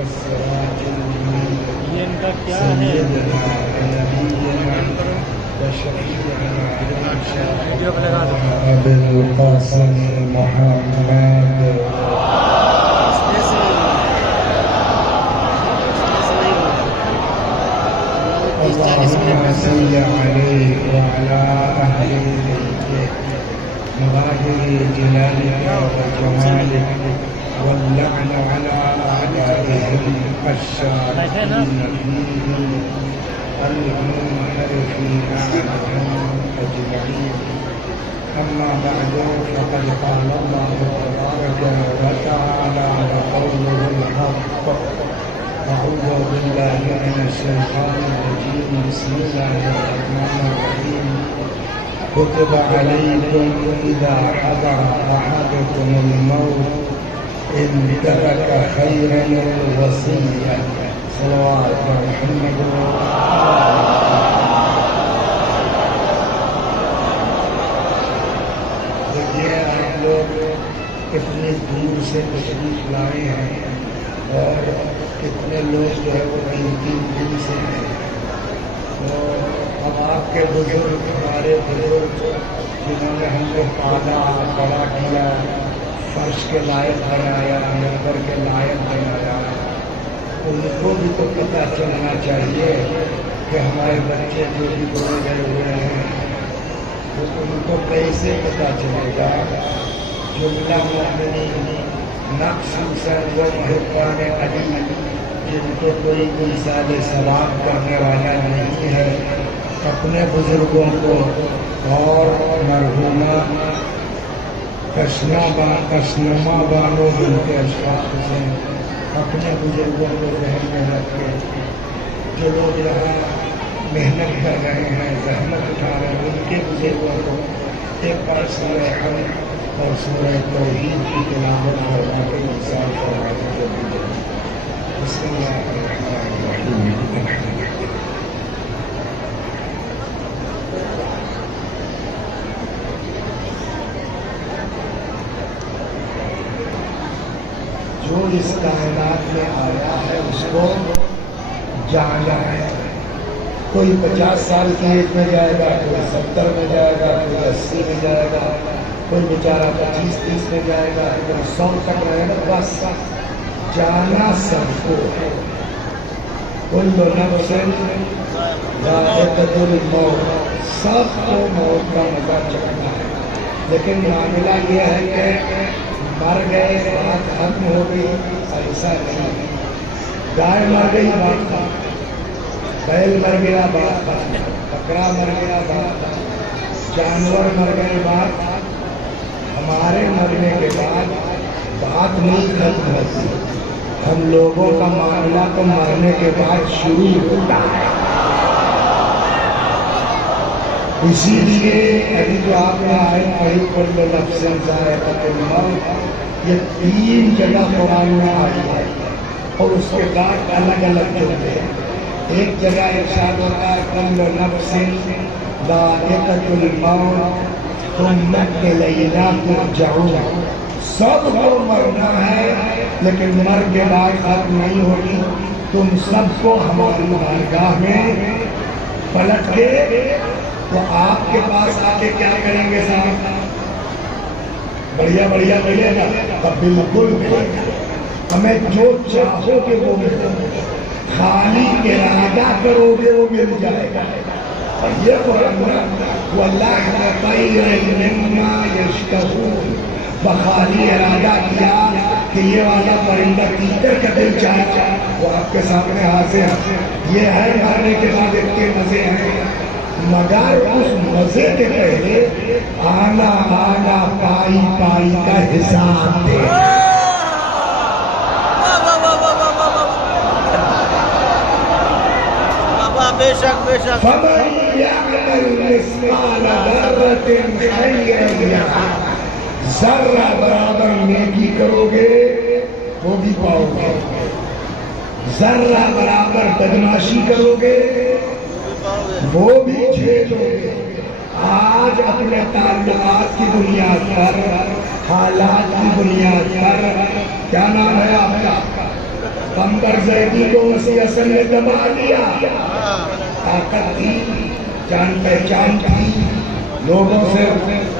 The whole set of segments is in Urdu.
الصراط المستقيم یہ ان کا کیا ہے؟ سيدنا ونبينا وشفيعنا ویڈیو پہ لگا دو. أبي القاسم محمد اللهم صل عليه وعلى أهل بيته مظاهر جلالك وجمالك واللعن على أعدائهم الشاكين فيهم المنحرفين عنهم أجمعين. أما بعد فقد قال الله تبارك وتعالى وقوله الحق. أعوذ بالله من الشيطان الرجيم. بسم الله الرحمن الرحيم. كتب عليكم إذا حضر أحدكم الموت إن ترك خيرا الوصية. صلوات محمد. دیکھیے آپ لوگ کتنے دور سے تشریف لائے ہیں اور کتنے لوگ جو ہے وہ 3 دن سے ہیں. اور اب آپ کے بزرگ ہمارے بزرگ جنہوں نے ہم کو پالا بڑا کیا فرش کے لائق بنایا ممبر کے لائق بنایا ان کو بھی تو پتہ چلنا چاہیے کہ ہمارے بچے جو بھی بڑے گئے ہوئے ہیں ان کو کیسے پتہ چلے گا. جملہ مومنین نقص حسین علی جن کو کوئی مثال سلام کرنے والا نہیں ہے اپنے بزرگوں کو اور مرحومہ کشنما بانو جن کے اشخاص سے اپنے بزرگوں کو ذہن میں رکھ کے جو لوگ یہاں محنت کر رہے ہیں زحمت اٹھا رہے ہیں ان کے بزرگوں کو ایک بار سورہ حمد اور سورہ توحید کی تلاوت کروا کے انسان فرمانے کو دیجیے. بسم اللہ الرحمن الرحیم. جو اس کائنات میں آیا ہے اس کو جانا ہے. کوئی 50 سال کی ایج میں جائے گا, کوئی 70 میں جائے گا, کوئی 80 میں جائے گا, کوئی بیچارہ 25-30 میں جائے گا, کوئی 100 تک رہے گا. بس جانا سب کو ہے. کل نفس ذائقۃ الموت, سب کو موت کا مزہ چکھنا ہے. لیکن معاملہ یہ ہے کہ مر گئے بات ختم ہو گئی, ایسا نہیں. گائے مر گئی بات ختم, بیل مر گیا بات ختم, بکرا مر گیا بات ختم, جانور مر گئے بات. ہمارے مرنے کے بعد بات نہیں ختم ہوتی. ہم لوگوں کا معاملہ تو مرنے کے بعد شروع ہوتا ہے. اسی لیے ابھی جو آپ نے آئے پڑھی کل نفس ذائقۃ الموت, یہ 3 جگہ قرآن میں آئی ہے اور اس کے بعد الگ الگ جملے ہیں. ایک جگہ ارشاد ہوتا ہے کل نفس ذائقۃ الموت ثم الینا ترجعون. سب کو مرنا ہے لیکن مر کے بعد ختم نہیں ہوگی. تم سب کو ہماری بارگاہ میں پلٹ کے تو آپ کے پاس آ کے کیا کریں گے صاحب؟ بڑھیا بڑھیا ملے گا تب بالکل ملے گا. ہمیں جو چاہو گے وہ ملے گا, خالی ارادہ کرو گے وہ مل جائے گا. اور یہ قرآن وَلَحْمَ طَيْرٍ مِّمَّا يَشْتَهُونَ, بخالی ارادہ کیا کہ یہ والا پرندہ تیتر کا دل چاہتا وہ آپ کے سامنے حاضر ہے. یہ ہے مرنے کے بعد اتنے مزے ہیں, مگر اس مزے کے پہلے آنا آنا پائی پائی کا حساب دے. بے شک بے شک. فَمَنْ يَعْمَلْ مِثْقَالَ ذَرَّةٍ خَيْرًا يَرَهُ, ذرہ برابر نیکی کرو گے وہ بھی پاؤ گے, ذرہ برابر بدماشی کرو گے وہ بھی جھیلو گے. آج اپنے تعلقات کی بنیاد پر, حالات کی بنیاد پر, کیا نام ہے آپ کا, قمر زیدی کو وسیع حسن نے دبا دیا. طاقت تھی, جان پہچان تھی, لوگوں سے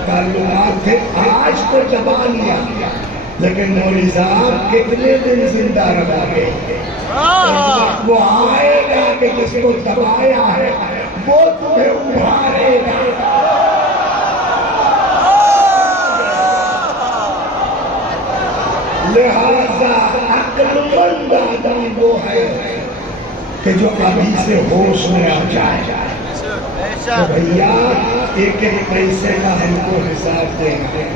تعلقات تھے, آج کو دبا لیا. لیکن مولوی صاحب کتنے دن زندہ رہا گے. وہ آئے گا کہ جس کو دبایا ہے وہ تمہیں ابھارے گا. لہذا عقل مند آدمی وہ ہے کہ جو ابھی سے ہوش میں آ جائے. تو بھیا ایک ایک پیسے کا ہم کو حساب دینا ہے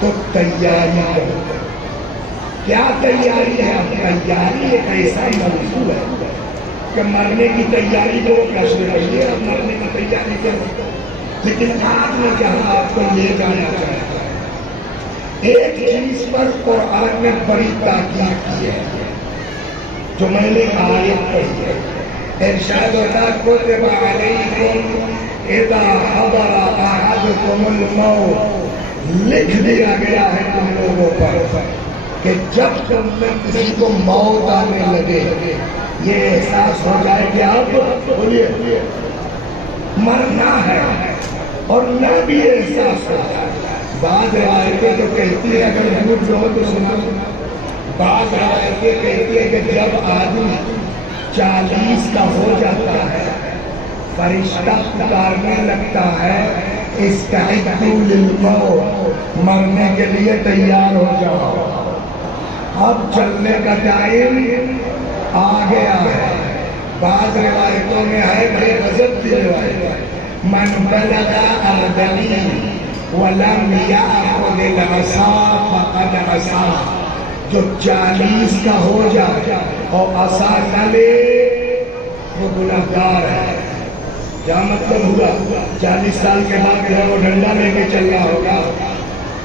تو تیاری کرو. کیا تیاری ہے؟ تیاری ایک ایسا موضوع ہے کہ مرنے کی تیاری کرو. کیسے رہیے اب مرنے کی تیاری کرو. لیکن آج میں جہاں آپ کو لے جانا چاہتا ہوں, ایک چیز پر قرآن نے بڑی تاکید کی ہے جو میں نے آیت پڑھی ہے. ارشاد ہوتا کتب علیکم اذا حضر احدکم الموت, لکھ دیا گیا ہے تم لوگوں پر کہ جب تم میں کسی کو موت آنے لگے یہ احساس ہو جائے کہ اب بولیے مرنا ہے اور نہ بھی احساس ہو جائے. بعض روایتیں تو کہتی ہے اگر جھوٹ جو ہو تو سنا. بعض روایتیں کہتی ہے کہ جب آدمی 40 کا ہو جاتا ہے فرشتہ پکارنے لگتا ہے استعدوا للموت, مرنے کے لیے تیار ہو جاؤ, اب چلنے کا ٹائم آ گیا ہے. بعض روایتوں میں ہے بڑے غضب کی روایت ہے, من بلغ اردنی ولم یأخذ العصا فقد عصا, جو 40 کا ہو جائے اور عصا نہ لے وہ گناہگار ہے. کیا مطلب ہوا؟ 40 سال کے بعد جو ہے وہ ڈنڈا لے کے چل رہا ہوگا.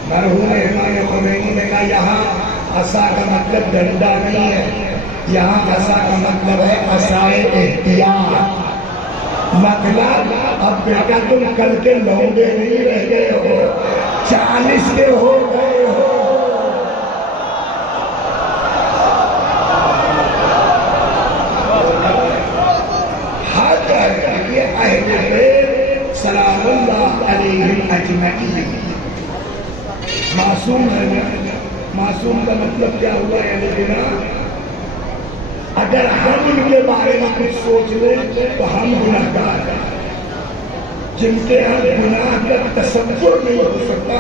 مرحوم امام خمینی نے کہا یہاں عصا کا مطلب ڈنڈا نہیں ہے, یہاں عصا کا مطلب ہے عصائے احتیاط. مطلب اب بیٹا تم کل کے لونڈے نہیں رہ گئے ہو, 40 کے ہو گئے ہو. حق ہے یہ اہل بیت سلام اللہ علیہم اجمعین معصوم ہے. معصوم کا مطلب کیا ہوا ہے بنا؟ اگر ہم ان کے بارے میں کچھ سوچ لیں تو ہم گناہگار ہیں. جن کے ہم گناہ کا تصور نہیں ہو سکتا.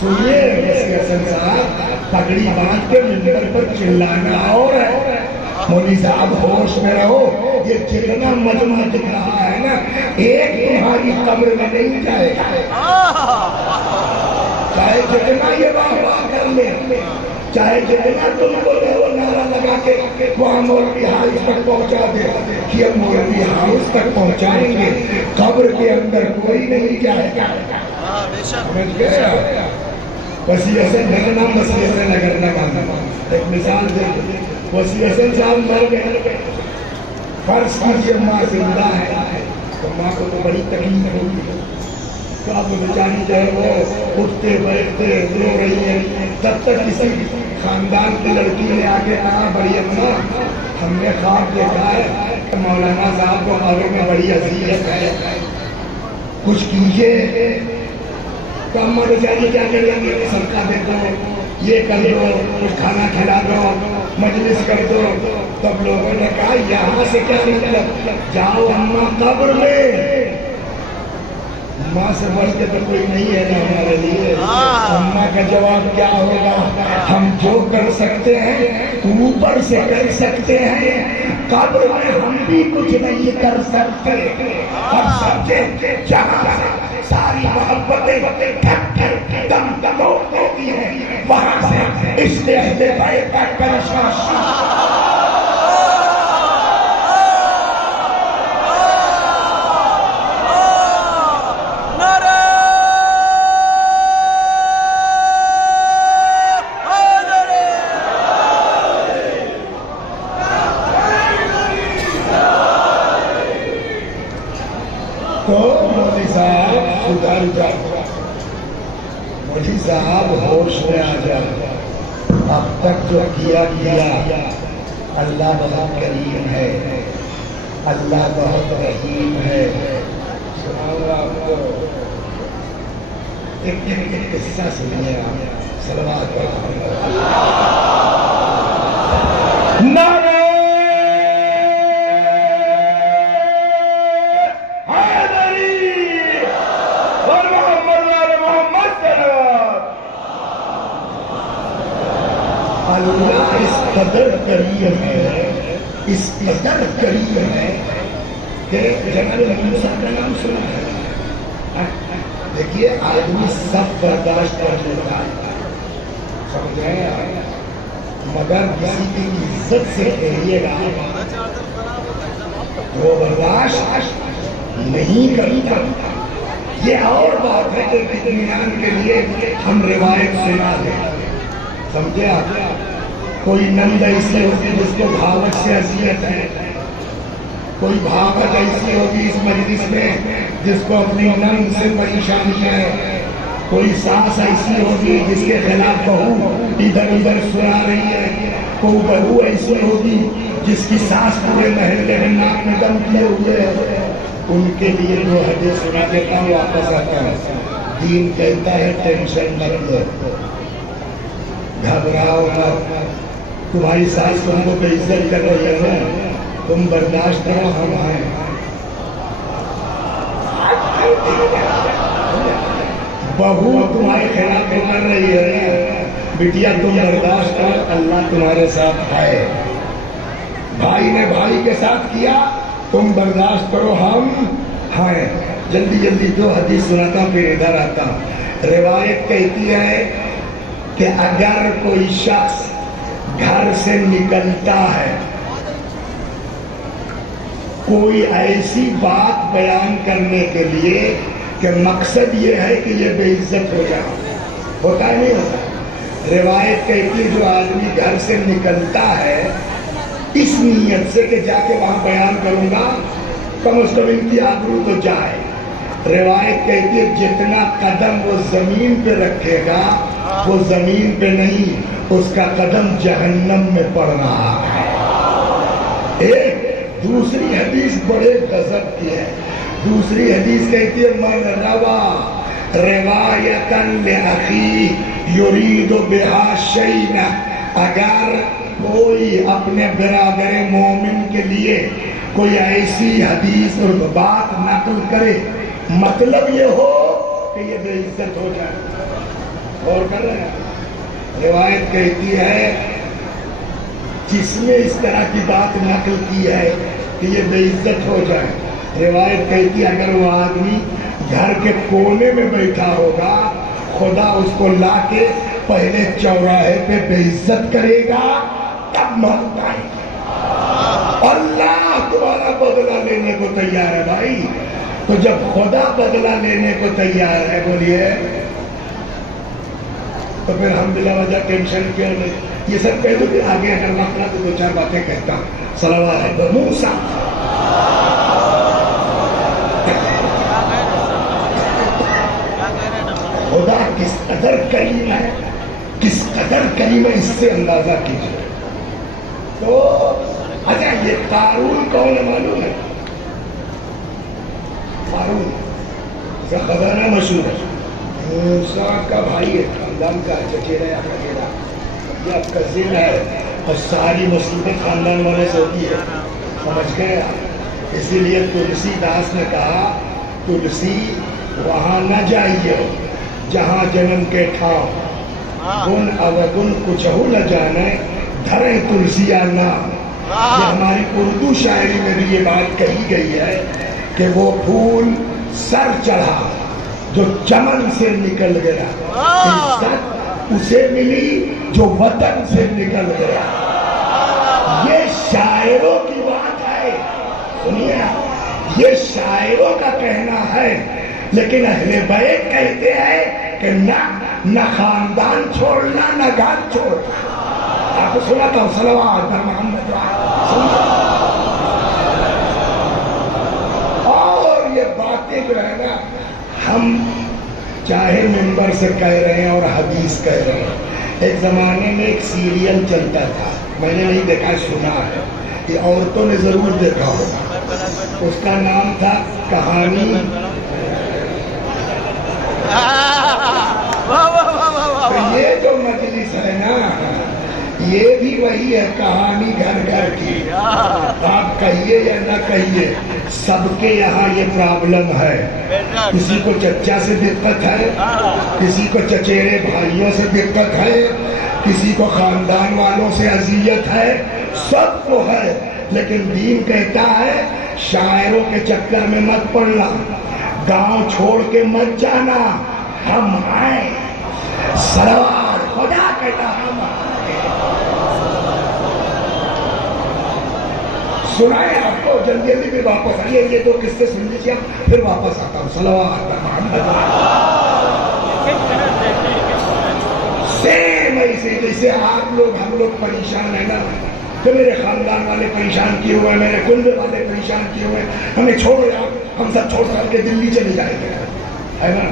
سنیے وسیع حسن صاحب, پگڑی باندھ کے منبر پر چلانا اور ہے. مولوی صاحب ہوش میں رہو, یہ جتنا مجمع دکھ رہا ہے نا ایک تمہاری قبر میں نہیں جائے گا. چاہے جتنا یہ واہ واہ کر لیں, چاہے جتنا تم کو وہ نعرہ لگا کے وہاں مولوی ہاؤس تک پہنچا دے کہ ہم مولوی ہاؤس تک پہنچائیں گے, قبر کے اندر کوئی نہیں جائے گا. سمجھ گیا؟ وسیع حسن نگرنا وسیع حسن نگرنا ماننا. ایک مثال دے, وسیع حسن صاحب مر گئے, فرض کیجیے ماں زندہ ہے تو ماں کو تو بڑی تکلیف ہوگی. تو اب بیچاری جو ہے وہ اٹھتے بیٹھتے رو رہی ہے. تب تک کسی خاندان کی لڑکی نے آ کے کہا بڑی اماں ہم نے خواب دیکھا ہے کہ مولانا صاحب کو قبر میں بڑی اذیت ہے, کچھ کیجیے. تو اماں بیچاری کیا کریں گے؟ صدقہ دے دو, یہ کر دو, کچھ کھانا کھلا دو, مجلس کر دو. تب لوگوں نے کہا یہاں سے کیا مطلب, جاؤ اماں قبر میں. ماں سے بڑھ کے تو کوئی نہیں ہے نا ہمارے لیے. اماں کا جواب کیا ہوگا؟ ہم جو کر سکتے ہیں اوپر سے کر سکتے ہیں, قبر میں ہم بھی کچھ نہیں کر سکتے. اور سمجھے جہاں ساری محبتیں دم دموک ہوتی ہیں وہاں سے عشق اہل بیت کا کرشمہ. تو مولوی صاحب سدھر جاؤ, مولوی صاحب ہوش میں آ جاؤ. اب تک جو کیا اللہ بہت کریم ہے، اللہ بہت رحیم ہے۔ ایک قصہ سنیے آپ، صلوات پڑھو۔ نعرہ حیدری اور محمد آل محمد صلوات۔ اللہ اس قدر کریم ہے، اس قدر کریم ہے کہ جناب موسیٰ کا نام سنا ہے۔ دیکھیے آدمی سب برداشت کر لیتا ہے، سمجھ رہے ہیں، مگر کسی کی عزت سے کہیے گا وہ برداشت نہیں کرتا۔ یہ اور بات ہے کہ اطمینان کے لیے ہم روایت سنا دیں، سمجھے آپ؟ کوئی نند ایسی ہوگی جس کو بھاوت سے اذیت ہے، کوئی بھاوت ایسی ہوگی اس مجلس میں جس کو اپنی نند سے پریشانی ہے، کوئی ساس ایسی ہوگی جس کے خلاف بہو ادھر ادھر سنا رہی ہے، کوئی بہو ایسی ہوگی جس کی ساس پورے محلے میں ناک میں دم کیے ہوئے ہے۔ ان کے لیے جو حدیث سنا دیتا ہوں، واپس آتا ہے۔ دین کہتا ہے ٹینشن مت لو، گھبراؤ مت، تمہاری ساس تم کو بے عزت کر رہی ہے نا، تم برداشت کرو، ہم ہیں۔ بہو تمہارے خلاف کر رہی ہے، بیٹیا تم برداشت کرو، اللہ تمہارے ساتھ ہے۔ بھائی نے بھائی کے ساتھ کیا، تم برداشت کرو، ہم ہیں۔ جلدی جلدی دو حدیث سناتا ہوں، پھر ادھر آتا ہوں۔ روایت کہتی ہے کہ اگر کوئی شخص گھر سے نکلتا ہے، کوئی ایسی بات بیان کرنے کے لیے کہ مقصد یہ ہے کہ یہ بے عزت ہو جائے، ہوتا ہے نہیں ہوتا؟ روایت کہتی ہے جو آدمی گھر سے نکلتا ہے اس نیت سے کہ جا کے وہاں بیان کروں گا، کم از کم ان کی آبرو تو جائے۔ روایت کہتی ہے جتنا قدم وہ زمین پہ رکھے گا وہ زمین پہ نہیں، اس کا قدم جہنم میں پڑ رہا ہے۔ ایک دوسری حدیث بڑے غضب کی ہے، دوسری حدیث کہتی ہے من روا روایتا لأخی یرید بہا شیئا، اگر کوئی اپنے برادر مومن کے لیے کوئی ایسی حدیث اور بات نقل کرے، مطلب یہ ہو کہ یہ بے عزت ہو جائے۔ اور کر رہے ہیں، روایت کہتی ہے جس نے اس طرح کی بات نقل کی ہے کہ یہ بے عزت ہو جائے، روایت کہتی ہے اگر وہ آدمی گھر کے کونے میں بیٹھا ہوگا، خدا اس کو لا کے پہلے چوراہے پہ بے عزت کرے گا، تب مر پائے گا۔ اللہ تمہارا بدلہ لینے کو تیار ہے بھائی، تو جب خدا بدلہ لینے کو تیار ہے بولیے، تو پھر ہم بلا وجہ ٹینشن کیوں نہیں؟ یہ سب کہہ دو کہ آگے اگر وقت رہا تو دو چار باتیں کہتا ہوں۔ صلوات ہے موسیٰ، خدا کس قدر کریم ہے، کس قدر کریم ہے، اس سے اندازہ کیجیے۔ تو اچھا یہ قارون کون ہے معلوم ہے؟ قارون کا خزانہ مشہور ہے، موسیٰ کا بھائی ہے، خاندان کا چچیرا یا کچیرا یا کزن ہے، اور ساری مصیبت خاندان والے سے ہوتی ہے، سمجھ گئے آپ؟ اسی لیے تلسی داس نے کہا تلسی وہاں نہ جائیے جہاں جنم کے ٹھاؤ، گن اوگن کچھ نہ جانے دھریں تلسیا نام۔ یہ ہماری اردو شاعری میں بھی یہ بات کہی گئی ہے کہ وہ پھول سر چڑھا جو چمن سے نکل گیا، عزت اسے ملی جو وطن سے نکل گیا۔ یہ شاعروں کی بات ہے، سنیے یہ شاعروں کا کہنا ہے، لیکن اہل بیت کہتے ہیں کہ نہ خاندان چھوڑنا نہ گھر چھوڑنا۔ آپ کو سناتا ہوں، صلوات محمد۔ اور یہ باتیں جو ہے نا ہم چاہے ممبر سے کہہ رہے ہیں اور حدیث کہہ رہے ہیں۔ ایک زمانے میں ایک سیریل چلتا تھا، میں نے نہیں دیکھا ہے، سنا ہے، یہ عورتوں نے ضرور دیکھا ہوگا. اس کا نام تھا کہانی. تو یہ جو مجلس ہے نا، یہ بھی وہی ہے، کہانی گھر گھر کی. آپ کہیے یا نہ کہیے، سب کے یہاں یہ پرابلم ہے. کسی کو چچا سے دقت ہے، کسی کو چچیرے بھائیوں سے دقت ہے، کسی کو خاندان والوں سے اذیت ہے، سب کو ہے. لیکن دین کہتا ہے شاعروں کے چکر میں مت پڑنا، گاؤں چھوڑ کے مت جانا، ہم آئے. صلوات خدا کہتا ہم آئے. سنائے آپ کو جلدی جلدی پھر واپس آئیے. یہ دو قصے سن لیجیے پھر واپس آتا ہوں. صلوات محمد. سیم ایسے جیسے آپ لوگ ہم لوگ پریشان ہیں نا، کہ میرے خاندان والے پریشان کیے ہوئے ہیں، میرے کنبے والے پریشان کیے ہوئے ہیں، ہمیں چھوڑو یار، ہم سب چھوڑ کر کے دلی چلے جائیں گے، ہے نا.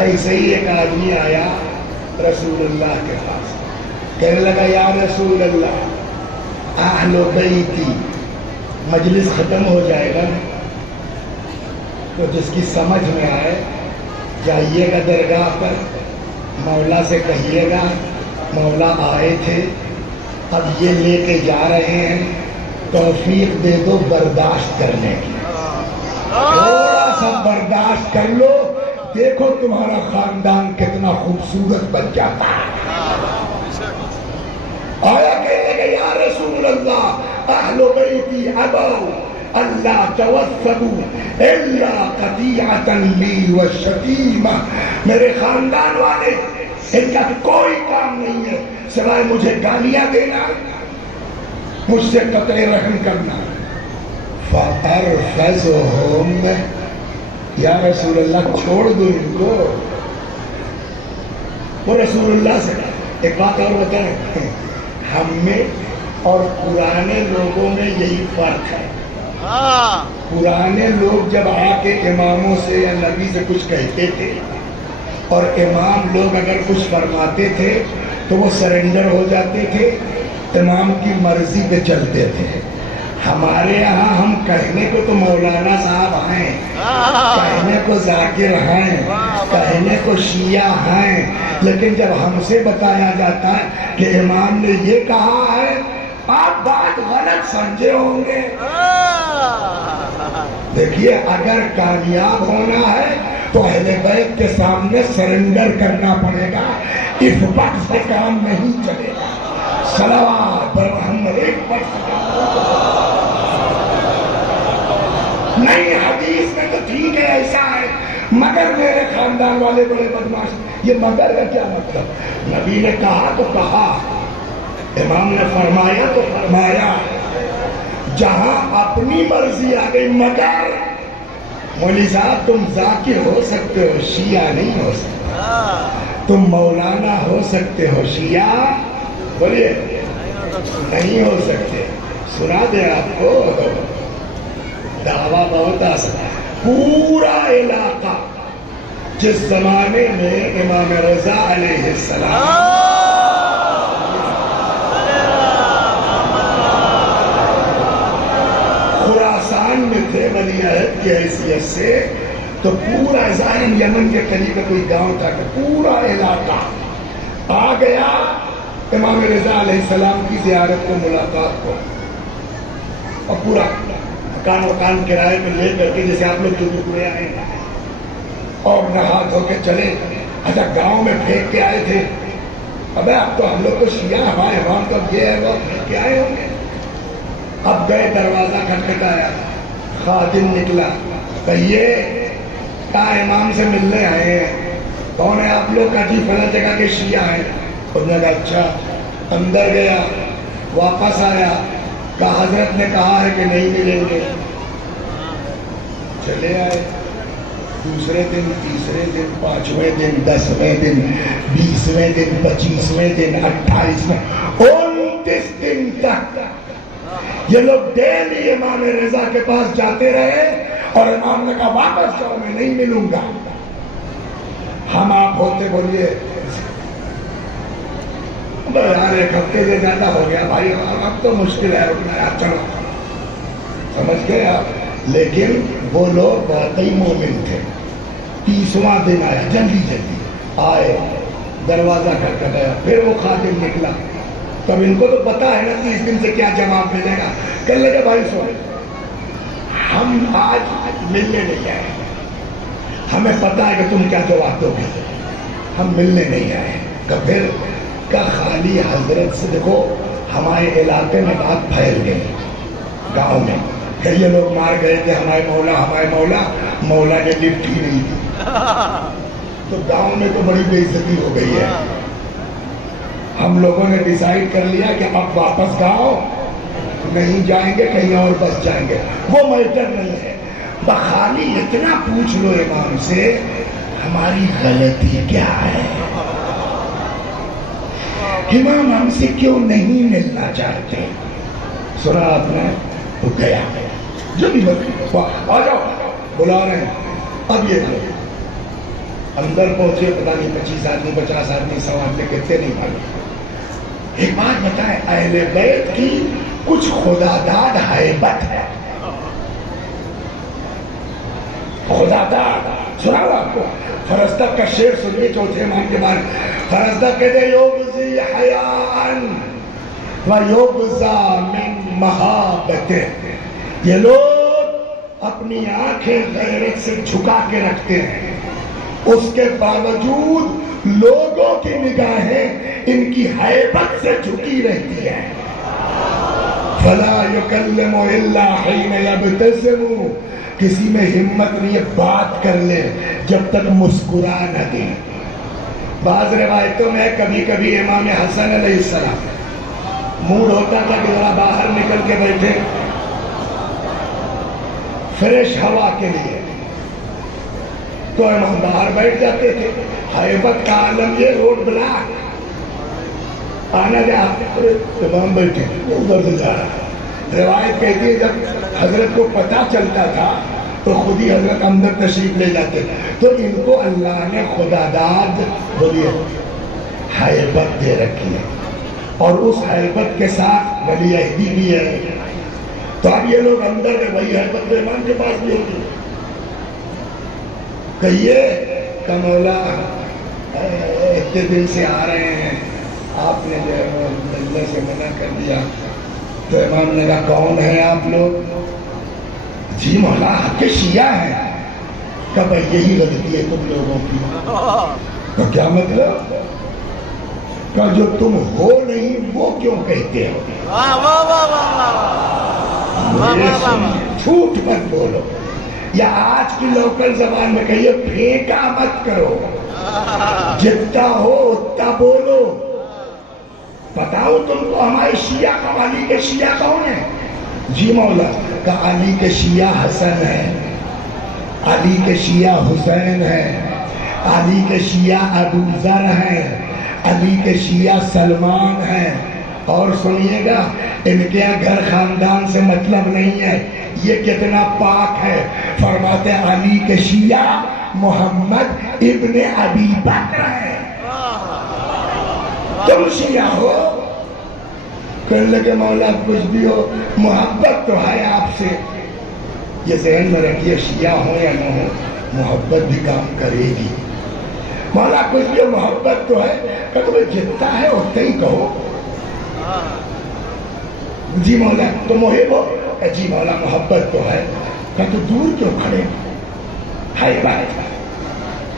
ایسے ہی ایک آدمی آیا رسول اللہ کے پاس، کہنے لگا یا رسول اللہ، اہل بیتی، مجلس ختم ہو جائے گا تو جس کی سمجھ میں آئے جائیے گا درگاہ پر، مولا سے کہیے گا مولا آئے تھے، اب یہ لے کے جا رہے ہیں، توفیق دے دو برداشت کرنے کی، تھوڑا سا برداشت کر لو، دیکھو تمہارا خاندان کتنا خوبصورت بن جاتا ہے. آیا کہنے لگے یا رسول اللہ، اہل بیتی ابوا اللہ توثقوا الا قطیعۃ لی وشتیمہ، میرے خاندان والے ان کا کوئی کام نہیں ہے سوائے مجھے گالیاں دینا، مجھ سے قطع رحم کرنا. فَأَرْفَزُهُمْ، یا رسول اللہ چھوڑ دو ان کو. وہ رسول اللہ سے ایک بات اور بتائیں، ہم میں اور پرانے لوگوں میں یہی فرق ہے. پرانے لوگ جب آ کے اماموں سے یا نبی سے کچھ کہتے تھے اور امام لوگ اگر کچھ فرماتے تھے تو وہ سرنڈر ہو جاتے تھے، امام کی مرضی پہ چلتے تھے. ہمارے یہاں ہم کہنے کو تو مولانا صاحب ہیں، کہنے کو ذاکر ہیں، کہنے کو شیعہ ہیں، لیکن جب ہم سے بتایا جاتا ہے کہ امام نے یہ کہا ہے، آپ بات غلط سمجھے ہوں گے. دیکھیے اگر کامیاب ہونا ہے تو اہل بیت کے سامنے سرنڈر کرنا پڑے گا، اس وقت سے کام نہیں چلے گا. صلوات پر محمد. ایک وقت نہیں، حدیث میں تو ٹھیک ہے ایسا ہے، مگر میرے خاندان والے بڑے بدماش. یہ مگر کا کیا مطلب؟ نبی نے کہا تو کہا، امام نے فرمایا تو فرمایا. جہاں اپنی مرضی آ گئی، مگر مولوی صاحب تم ذاکر ہو سکتے ہو، شیعہ نہیں ہو سکتے. تم مولانا ہو سکتے ہو، شیعہ بولیے نہیں ہو سکتے. سنا دیں آپ کو دعویٰ بہت آسان. پورا علاقہ جس زمانے میں امام رضا علیہ السلام خراسان میں تھے ولی عہد کی حیثیت سے، تو پورا ظاہر یمن کے قریب کوئی گاؤں تھا کہ پورا علاقہ آ گیا امام رضا علیہ السلام کی زیارت کو، ملاقات کو، اور پورا مکان کرائے میں لے کر کے جیسے آپ لوگ جو ٹکڑے آئے اور نہا دھو کے چلے. اچھا گاؤں میں پھینک کے آئے تھے، ابے اب تو ہم لوگ تو شیعہ، ہمارے امام تو یہ ہے وہ پھینک کے آئے ہوں گے. اب گئے، دروازہ کھٹکھٹایا، خادم نکلا، کہیے کہا امام سے ملنے آئے ہیں. کون ہے آپ لوگ؟ کا جی فلاں جگہ کے شیعہ ہیں. انہوں نے کہا اچھا. اندر گیا، واپس آیا، کہا حضرت نے کہا ہے کہ نہیں ملیں گے. چلے آئے. دوسرے دن، تیسرے دن، 5ویں دن، 10ویں دن، 20ویں دن، 25ویں دن، 28ویں، 29 دن تک یہ لوگ ڈیلی امام رضا کے پاس جاتے رہے اور امام نے کہا واپس جاؤ، میں نہیں ملوں گا. ہم آپ ہوتے بولیے یار ایک ہفتے سے زیادہ ہو گیا بھائی، اب تو مشکل ہے رکنا یار، چلو سمجھ گئے آپ. لیکن وہ لوگ واقعی مومن تھے. 30واں دن آیا، جلدی جلدی آئے، دروازہ کھٹکھٹایا گیا، پھر وہ خادم نکلا. تب ان کو تو پتا ہے نا 30 دن سے کیا جواب ملے گا. کہنے لگے بھائی سو ہم آج ملنے نہیں آئے، ہمیں پتا ہے کہ تم کیا جواب دو گے، ہم ملنے نہیں آئے. کہ پھر کا خالی حضرت سے دیکھو ہمارے علاقے میں بات پھیل گئی گاؤں میں کہ یہ لوگ مار گئے تھے ہمارے مولا، مولا نے لفٹ ہی نہیں دی. تو گاؤں میں تو بڑی بے عزتی ہو گئی ہے. ہم لوگوں نے ڈیسائیڈ کر لیا کہ اب واپس گاؤں نہیں جائیں گے، کہیں اور بس جائیں گے. وہ میٹر نہیں ہے، بخالی اتنا پوچھ لو امام سے ہماری غلطی کیا ہے، امام ہم سے کیوں نہیں ملنا چاہتے. سنا آپ نے؟ وہ گیا جو بھی آ جاؤ بلا رہے ہیں. اب یہ لوگ اندر پہنچے، پتا نہیں 25 آدمی 50 آدمی 100 آدمی کتنے نہیں معلوم. ایک بات بتائیں، اہل بیت کی کچھ خداداد ہیبت ہے. خداداد سناؤ آپ کو. فرزدق کا شعر سنیے چوتھے امام کے بعد. فرزدق کہتے یوبزی حیان و یوبزا من محابتہ. یہ لوگ اپنی آنکھیں غیرت سے جھکا کے رکھتے ہیں، اس کے باوجود لوگوں کی نگاہیں ان کی ہیبت سے جھکی رہتی ہیں. فلا یکلم الا حین یبتسم. کسی میں ہمت نہیں ہے بات کر لے جب تک مسکرا نہ دے. بعض روایتوں میں کبھی کبھی امام حسن علیہ السلام موڈ ہوتا تھا کہ ذرا باہر نکل کے بیٹھے فریش ہوا کے لیے، تو امام باہر بیٹھ جاتے تھے. ہیبت کا عالم یہ روڈ بلاک آنا جا امام بیٹھے ادھر سے جا رہا. روایت کہتی ہے جب حضرت کو پتا چلتا تھا تو خود ہی حضرت اندر تشریف لے جاتے. تو ان کو اللہ نے خداداد بولیے ہیبت دے رکھی ہے، اور اس ہیبت کے ساتھ ولی عہدی بھی ہے. تو اب یہ لوگ اندر ہے، وہی ہیبت امام کے پاس بھی ہوگی. کہیے کہ مولا اتنے دن سے آ رہے ہیں، آپ نے جو ہے اللہ سے منع کر دیا. تو امام نے کہا کون ہے آپ لوگ؟ جی مولا آپ کے شیعہ ہیں. کہ بھائی یہی غلطی ہے تم لوگوں کی. تو کیا مطلب؟ کہ جو تم ہو نہیں وہ کیوں کہتے ہو؟ جھوٹ مت بولو، یا آج کی لوکل زبان میں کہیے پھینکا مت کرو، جتنا ہو اتنا بولو. بتاؤ تم کو ہمارے شیعہ کا علی کے شیعہ کون ہیں؟ جی مولا. کہ علی کے شیعہ حسن ہیں، علی کے شیعہ حسین ہیں، علی کے شیعہ ابو ذر ہیں، علی کے شیعہ سلمان ہیں. اور سنیے گا ان کے گھر خاندان سے مطلب نہیں ہے، یہ کتنا پاک ہے. فرماتے علی کے شیعہ محمد ابن ابی بکر ہیں. تم شیعہ ہو؟ کہنے لگے مولا کچھ بھی ہو محبت تو ہے آپ سے. یہ ذہن میں رکھیے شیعہ ہو یا نہ ہو محبت بھی کام کرے گی. مولا کچھ بھی ہو محبت تو ہے. کہ تمہیں جتنا ہے اتنا ہی کہو. جی مولا تو محب ہو؟ جی مولا محبت تو ہے. کہ تو دور کیوں کھڑے ہے بات؟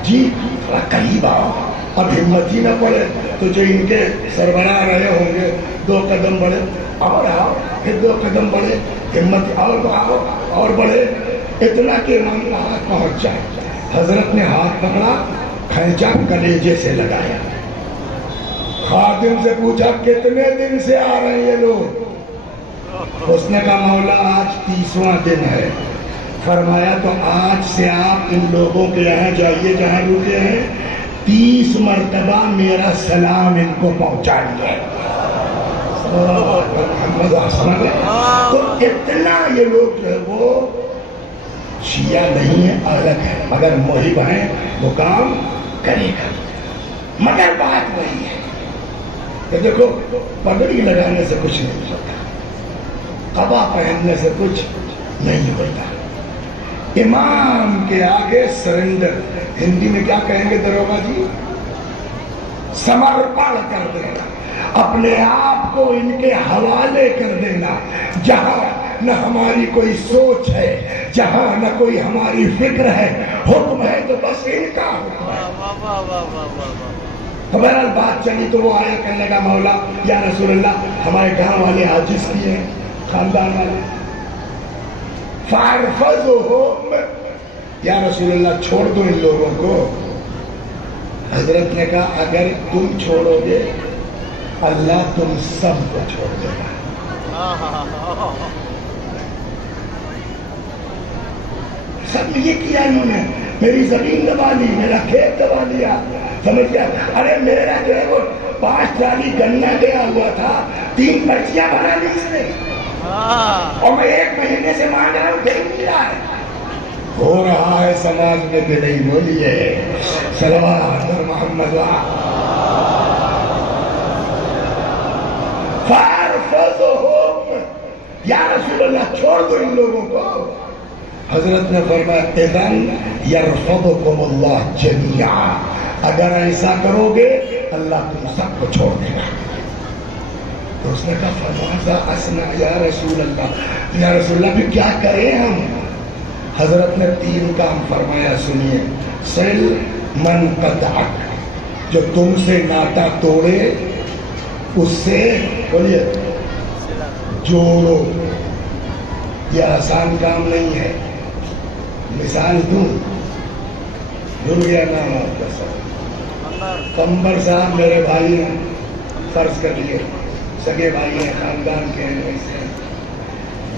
جی تھوڑا قریب آؤ. اب ہمت ہی نہ پڑے تو جو ان کے سربراہ رہے ہوں گے 2 قدم بڑھے اور آؤ، پھر 2 قدم بڑھے، ہمت اور آؤ اور بڑھے، اتنا کہ امام کا ہاتھ پہنچ جائے. حضرت نے ہاتھ پکڑا، کھینچا، کلیجے سے لگایا. خادم سے پوچھا کتنے دن سے آ رہے ہیں یہ لوگ؟ اس نے کہا مولا آج 30واں دن ہے. فرمایا تو آج سے آپ ان لوگوں کے یہاں جائیے جہاں رکے ہیں، 30 مرتبہ میرا سلام ان کو پہنچائیے. تو اتنا یہ لوگ جو ہے وہ شیعہ نہیں ہے، الگ ہے، مگر محب ہیں، وہ کام کرے گا. مگر بات وہی ہے کہ دیکھو پگڑی لگانے سے کچھ نہیں ہوتا، قبا پہننے سے کچھ نہیں ہوتا، امام کے آگے سرنڈر، ہندی میں کیا کہیں گے دروگا جی؟ سمرپڑ کر دینا، اپنے آپ کو ان کے حوالے کر دینا، جہاں نہ ہماری کوئی سوچ ہے، جہاں نہ کوئی ہماری فکر ہے، حکم ہے تو بس ان کا حکم ہے۔ تو بہرحال بات چلی تو وہ آیا کہنے لگا مولا یا رسول اللہ ہمارے گاؤں والے عاجز کیے ہیں، خاندان والے، فَارْفَضُهُمْ، یا رسول اللہ چھوڑ دو ان لوگوں کو۔ حضرت نے کہا اگر تم چھوڑو گے اللہ تم سب کو چھوڑ دے گا۔ سب یہ کیا انہوں نے، میری زمین دبا لی، میرا کھیت دبا لیا، سمجھ گیا؟ ارے میرا جو ہے وہ 5 ٹرالی گنا گیا ہوا تھا، 3 پرچیاں بنا لی اس نے، اور میں 1 مہینے سے مانگ رہا ہوں، دے نہیں رہا ہے۔ ہو رہا ہے سماج میں کہ نہیں؟ بولیے صلوات اور محمد فَارْفَضُهُمْ، یا رسول اللہ چھوڑ دو ان لوگوں کو۔ حضرت نے فرمایا اذن یرفضکم اللہ جمیعا، اگر ایسا کرو گے اللہ تم سب کو چھوڑ دے گا۔ تو اس نے کہا فماذا اصنع یا رسول اللہ، یا رسول اللہ بھی کیا کریں ہم؟ حضرت نے 3 کام فرمایا، سنیے۔ سل من قطعک، جو تم سے ناتا توڑے اس سے بولیے جوڑو۔ یہ آسان کام نہیں ہے، مثال دوں، بھول گیا نام آپ کا سب، قمبر صاحب میرے بھائی ہیں، فرض کر لیے سگے بھائی ہیں، خاندان کے ہیں، ویسے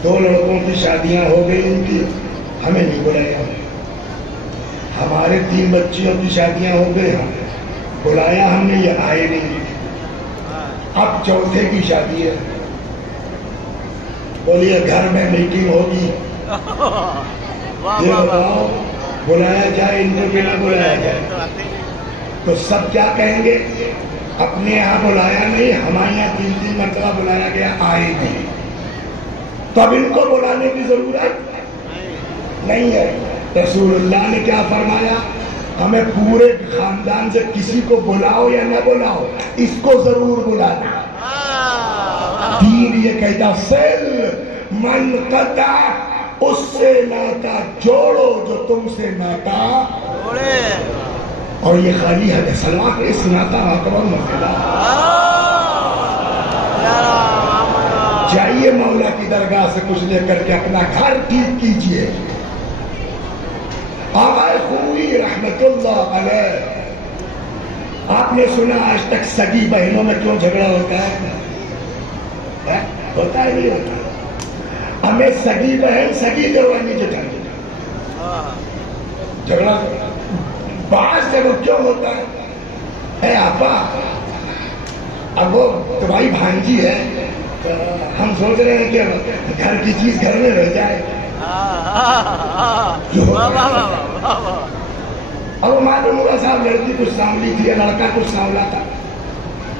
2 لڑکوں کی شادیاں ہو گئی، ان کی ہمیں نہیں بلایا، ہمارے 3 بچیوں کی شادیاں ہو گئی، بلایا ہم نے، یہ آئے نہیں، اب 4تھے کی شادی ہے، بولیے گھر میں میٹنگ ہوگی، یہ بتاؤ بلایا جائے ان کو کہ نہ بلایا جائے؟ تو سب کیا کہیں گے؟ اپنے یہاں بلایا نہیں، ہمارے یہاں 3 مرتبہ بلایا گیا، آئے نہیں، تو اب ان کو بلانے کی ضرورت نہیں ہے۔ رسول اللہ نے کیا فرمایا؟ ہمیں پورے خاندان سے کسی کو بلاؤ یا نہ بلاؤ، اس کو ضرور بلانا۔ دین یہ کہتا سل من قطع، اس سے ناتا جوڑو جو تم سے ناتا جوڑے، اور یہ خالی ہے سلوات اس ناتا اکبر مرتبہ۔ جائیے مولا کی درگاہ سے کچھ لے کر کے اپنا گھر ٹھیک کیجئے۔ آقا خوبی رحمت اللہ علیہ، آپ نے سنا آج تک سگی بہنوں میں کیوں جھگڑا ہوتا ہے؟ ہوتا ہے نہیں ہوتا؟ ہمیں سگی بہن سگی دیوانی جٹھانی جھگڑا بعض سے وہ کیوں ہوتا ہے؟ اے آپا اب وہ تمہاری بھانجی ہے، ہم سوچ رہے ہیں کہ گھر کی چیز گھر میں رہ جائے، اب معلوم ہوا صاحب لڑکی کچھ سانولی تھی، لڑکا کچھ سانولا تھا،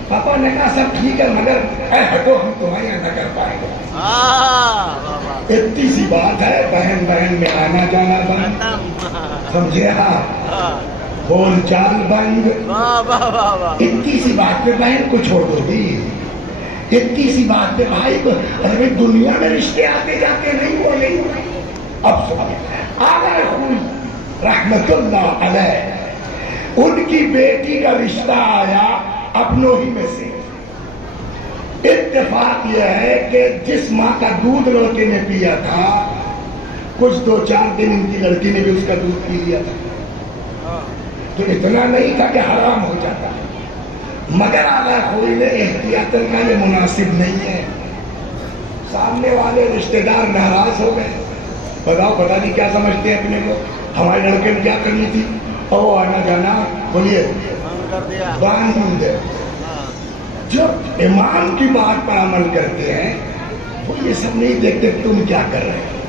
پاپا نے کہا سب ٹھیک ہے مگر اے ہٹو ہم تمہارے یہاں نہ کر پائیں گے۔ اتنی سی بات ہے، بہن بہن میں آنا جانا بند، سمجھے آپ، بول چال بند، اتنی سی بات پہ بہن کو چھوڑ دو گی، اتنی سی بات پہ بھائی کو، ارے دنیا میں رشتے آتے جاتے نہیں وہ نہیں۔ اب سنیں آقا خوبی رحمت اللہ علیہ، ان کی بیٹی کا رشتہ آیا اپنوں ہی میں سے۔ اتفاق یہ ہے کہ جس ماں کا دودھ لڑکے نے پیا تھا، کچھ 2-4 دن ان کی لڑکی نے بھی اس کا دودھ پی لیا تھا، تو اتنا نہیں تھا کہ حرام ہو جاتا، مگر آقا خوبی نے احتیاطاً کہا یہ مناسب نہیں ہے۔ سامنے والے رشتہ دار ناراض ہو گئے، بتاؤ پتہ نہیں کیا سمجھتے ہیں اپنے کو، ہمارے لڑکے نے کیا کرنی تھی، اور وہ آنا جانا بولیے باندھ۔ جب امام کی بات پر عمل کرتے ہیں وہ یہ سب نہیں دیکھتے تم کیا کر رہے ہیں،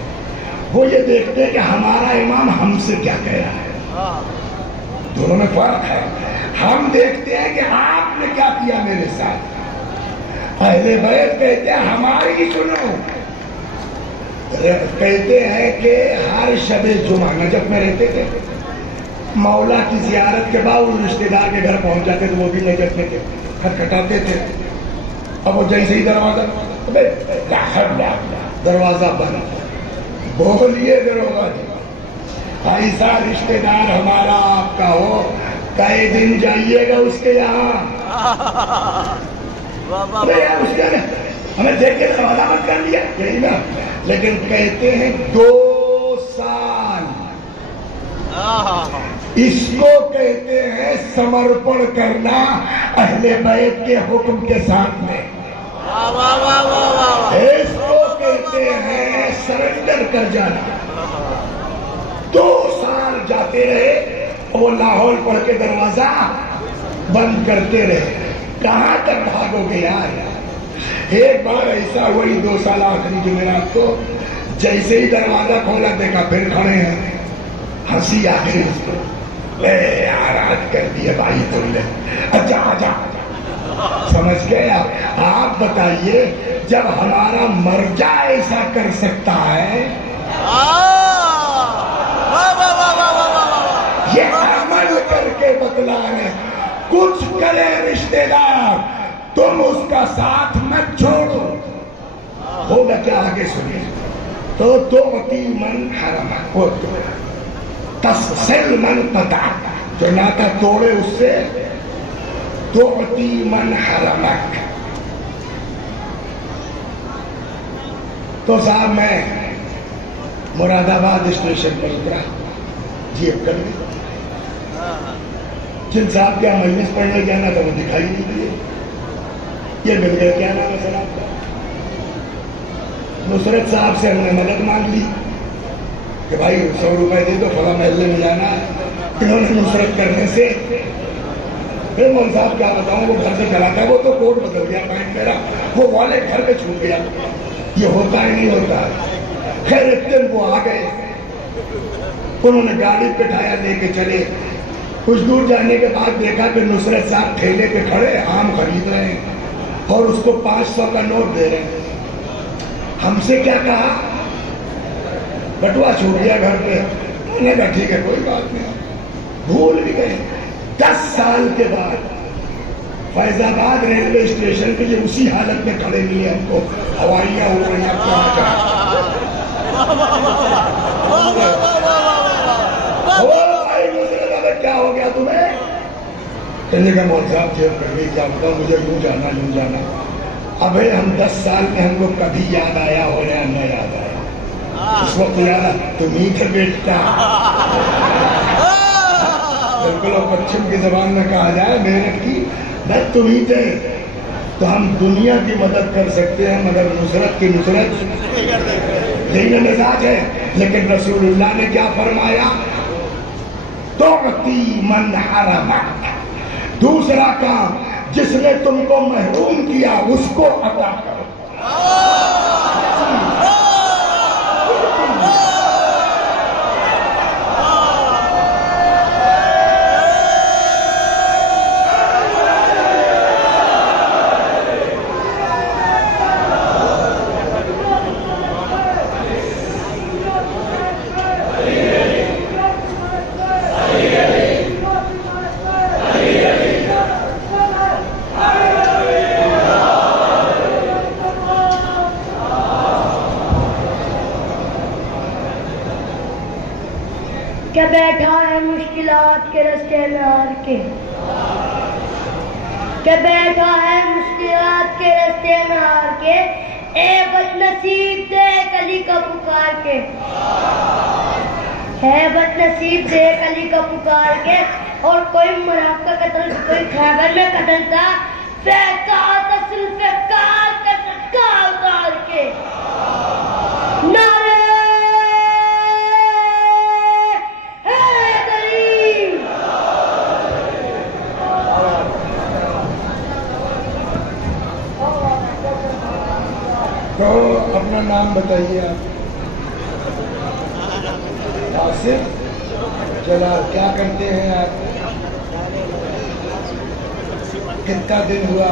وہ یہ دیکھتے کہ ہمارا امام ہم سے کیا کہہ رہا ہے، دونوں میں فرق ہے۔ ہم دیکھتے ہیں کہ آپ نے کیا کیا میرے ساتھ، اہل بیت کہتے ہیں ہماری سنو، کہتے ہیں کہ ہر شب جمعہ نجف میں رہتے تھے، مولا کی زیارت کے بعد وہ رشتے دار کے گھر پہنچ جاتے تھے، وہ بھی نجف میں تھے، کھٹکھٹاتے تھے، اب وہ جیسے ہی دروازہ بند، بولیے دروازہ، ایسا رشتے دار ہمارا آپ کا ہو، کئی دن جائیے گا اس کے یہاں، اس کے ہمیں دیکھ کے دروازہ بند کر لیا یہی نا، لیکن کہتے ہیں 2 سال اس کو کہتے ہیں سمرپن کرنا اہل بیت کے حکم کے ساتھ میں، اس کو کہتے ہیں سرنڈر کر جانا۔ 2 سال جاتے رہے، وہ لاہور پڑھ کے دروازہ بند کرتے رہے، کہاں تک بھاگو گے یار؟ ایک بار ایسا ہوئی 2 سال آخری جمعرات کو، جیسے ہی دروازہ کھولا دیکھا پھر کھڑے ہیں، ہنسی آ گئی اس کو، اے یار آج کر دیے بھائی تم نے، اچھا آجا، سمجھ گئے آپ بتائیے جب ہمارا مرجع ایسا کر سکتا ہے، یہ عمل کر کے بتلا رہے، کچھ کرے رشتے دار تم اس کا ساتھ مت چھوڑو، ہوگا کیا آگے سنیے، تو تؤتی من حرمک، وہ تصل من قطع، جو ناتا توڑے اس سے تؤتی من حرمک۔ تو صاحب میں مراد آباد اسٹیشن پر اترا، جیب کر گئی، جن صاحب کیا مجلس پڑھنے جانا تھا وہ دکھائی نہیں دیے، یہ مل گئے، کیا نام ہے سر آپ کا؟ نصرت صاحب سے ہم نے مدد مانگ لی کہ بھائی 100 روپے دے دو، فلاں محلے میں جانا ہے، انہوں نے نصرت کرنے سے پھر مول صاحب کیا بتاؤں، وہ گھر سے چلاتا ہے، وہ تو کوٹ بدل گیا پینٹ میرا، وہ والے گھر پہ چھوٹ گیا، یہ ہوتا ہی نہیں ہوتا۔ خیر ایک دن وہ آ گئے، انہوں نے گاڑی پہ ٹھایا، لے کے چلے، کچھ دور جانے کے بعد دیکھا کہ نصرت صاحب ٹھیلے پہ کھڑے آم خرید رہے ہیں اور اس کو 500 کا نوٹ دے رہے ہیں۔ ہم سے کیا کہا، بٹوا چھوٹ گیا گھر پہ، انہوں نے کہا ٹھیک ہے کوئی بات نہیں، بھول بھی گئے۔ 10 سال کے بعد فیض آباد ریلوے اسٹیشن پہ یہ اسی حالت میں کھڑے نہیں ہیں، ہم کو ہوائیاں اڑ رہی ہیں، کیا ہو گیا تمہیں؟ کہنے کا مول صاحب جیب کر گئی، کیا بتاؤں مجھے یوں جانا۔ ابھی ہم 10 سال میں ہم کو کبھی یاد آیا ہو یا نہ یاد آیا، اس وقت یاد آیا تم ہی تھے بیٹا، بالکل پچھم کی زبان میں کہا جائے محنت کی، بس تم ہی تھے، تو ہم دنیا کی مدد کر سکتے ہیں مگر نصرت کی نصرت لینا مزاج ہے۔ لیکن رسول اللہ نے کیا فرمایا، تؤتی من حرمک، دوسرا کام جس نے تم کو محروم کیا اس کو عطا کرو۔ کہ بیٹھا ہے مشکلات کے رستے میں ہار کے، کہ بیٹھا ہے مشکلات کے رستے میں ہار کے، اے بد نصیب دیکھ علی کا پکار کے، ہے بد نصیب دیکھ علی کا پکار کے، اور کوئی مراق کا قتل، کوئی خیبر میں قتل تھا، فیکا تصل فکار کا چکا اتار کے، نعرے تو اپنا نام بتائیے آپ؟ آصف جلال، کیا کرتے ہیں آپ؟ کتنا دن ہوا؟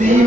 3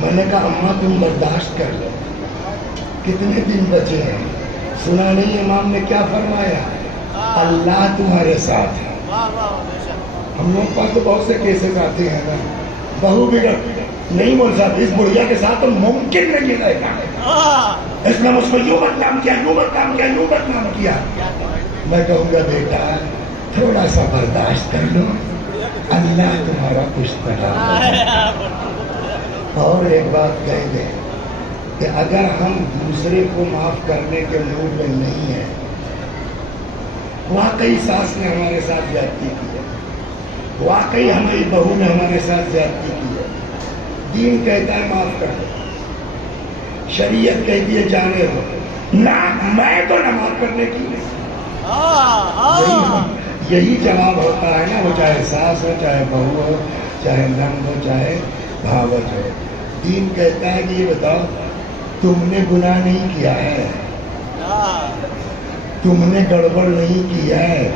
میں نے کہا اماں تم برداشت کر لو، کتنے دن بچے ہیں؟ سنا نہیں امام نے کیا فرمایا؟ اللہ تمہارے ساتھ ہے۔ واہ واہ بے شک ہم لوگ پاس تو بہت سے کیسز آتے ہیں نا، بہو بگڑ نہیں بول صاحب اس بڑھیا کے ساتھ تو ممکن نہیں رہے گا، اس نے مجھ کو یوں بدنام کیا، یوں بدنام کیا، یوں بدنام کیا۔ میں کہوں گا بیٹا تھوڑا سا برداشت کر لو، اللہ تمہارا پشت کرا۔ اور ایک بات کہہ دیں کہ اگر ہم دوسرے کو معاف کرنے کے موڈ میں نہیں ہیں، واقعی ساس نے ہمارے ساتھ زیادتی کی ہے، واقعی ہماری بہو نے ہمارے ساتھ زیادتی کی ہے، دین کہتا ہے معاف کر دو، شریعت کہتی ہے جانے دو، نہ میں تو نہ معاف کرنے کی نہیں۔ یہی جواب ہوتا ہے نا، وہ چاہے ساس ہو، چاہے بہو ہو، چاہے نند ہو، چاہے بھاوج ہو۔ دین کہتا ہے کہ یہ بتاؤ تم نے گناہ نہیں کیا ہے، تم نے گڑبڑ نہیں کیا ہے،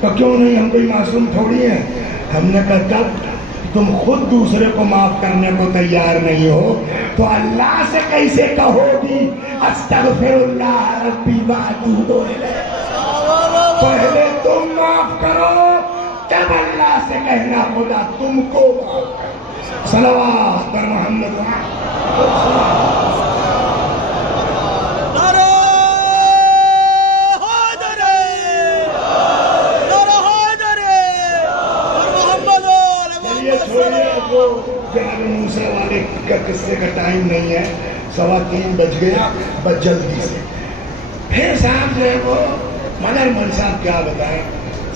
تو کیوں نہیں؟ ہم کوئی معصوم تھوڑی ہیں۔ ہم نے کہا تب تم خود دوسرے کو معاف کرنے کو تیار نہیں ہو تو اللہ سے کیسے کہو گی استغفر اللہ ربی واتوب الیہ؟ پہلے تم معاف کرو تب اللہ سے کہنا خدا تم کو معاف کرے۔ صلوات پر محمد جناب موسیٰ والے کا قصے کا ٹائم نہیں ہے، 3:15 بج گیا، بس جلدی سے پھر صاحب جو ہے وہ مگر من صاحب کیا بتائیں،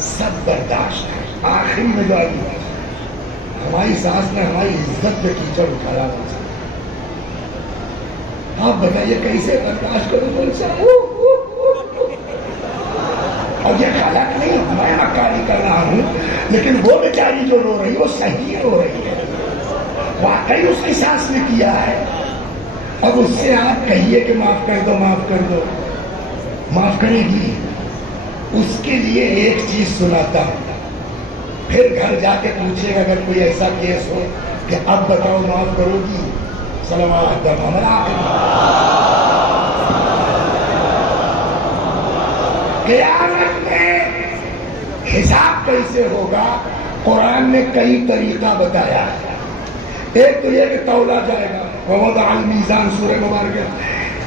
سب برداشت ہے۔ آخری میں جو آئی ہماری ساس نے ہماری عزت پہ کیچڑ اٹھایا من صاحب، آپ بتائیے کیسے برداشت کروں من صاحب؟ اور یہ غلط نہیں، میں مکاری کر رہا ہوں، لیکن وہ بیچاری جو رو رہی وہ صحیح رو رہی ہے، واقعی اس کی ساس نے کیا ہے۔ اب اس سے آپ کہیے کہ معاف کر دو، معاف کر دو، معاف کرے گی؟ اس کے لیے ایک چیز سناتا ہوں، پھر گھر جا کے پوچھے گا اگر کوئی ایسا کیس ہو کہ اب بتاؤ معاف کرو گی؟ صلوات قیامت میں حساب کیسے ہوگا؟ قرآن نے کئی طریقہ بتایا ہے۔ ایک تو یہ کہ تولا جائے گا، ووضع المیزان، سورہ مبارکہ۔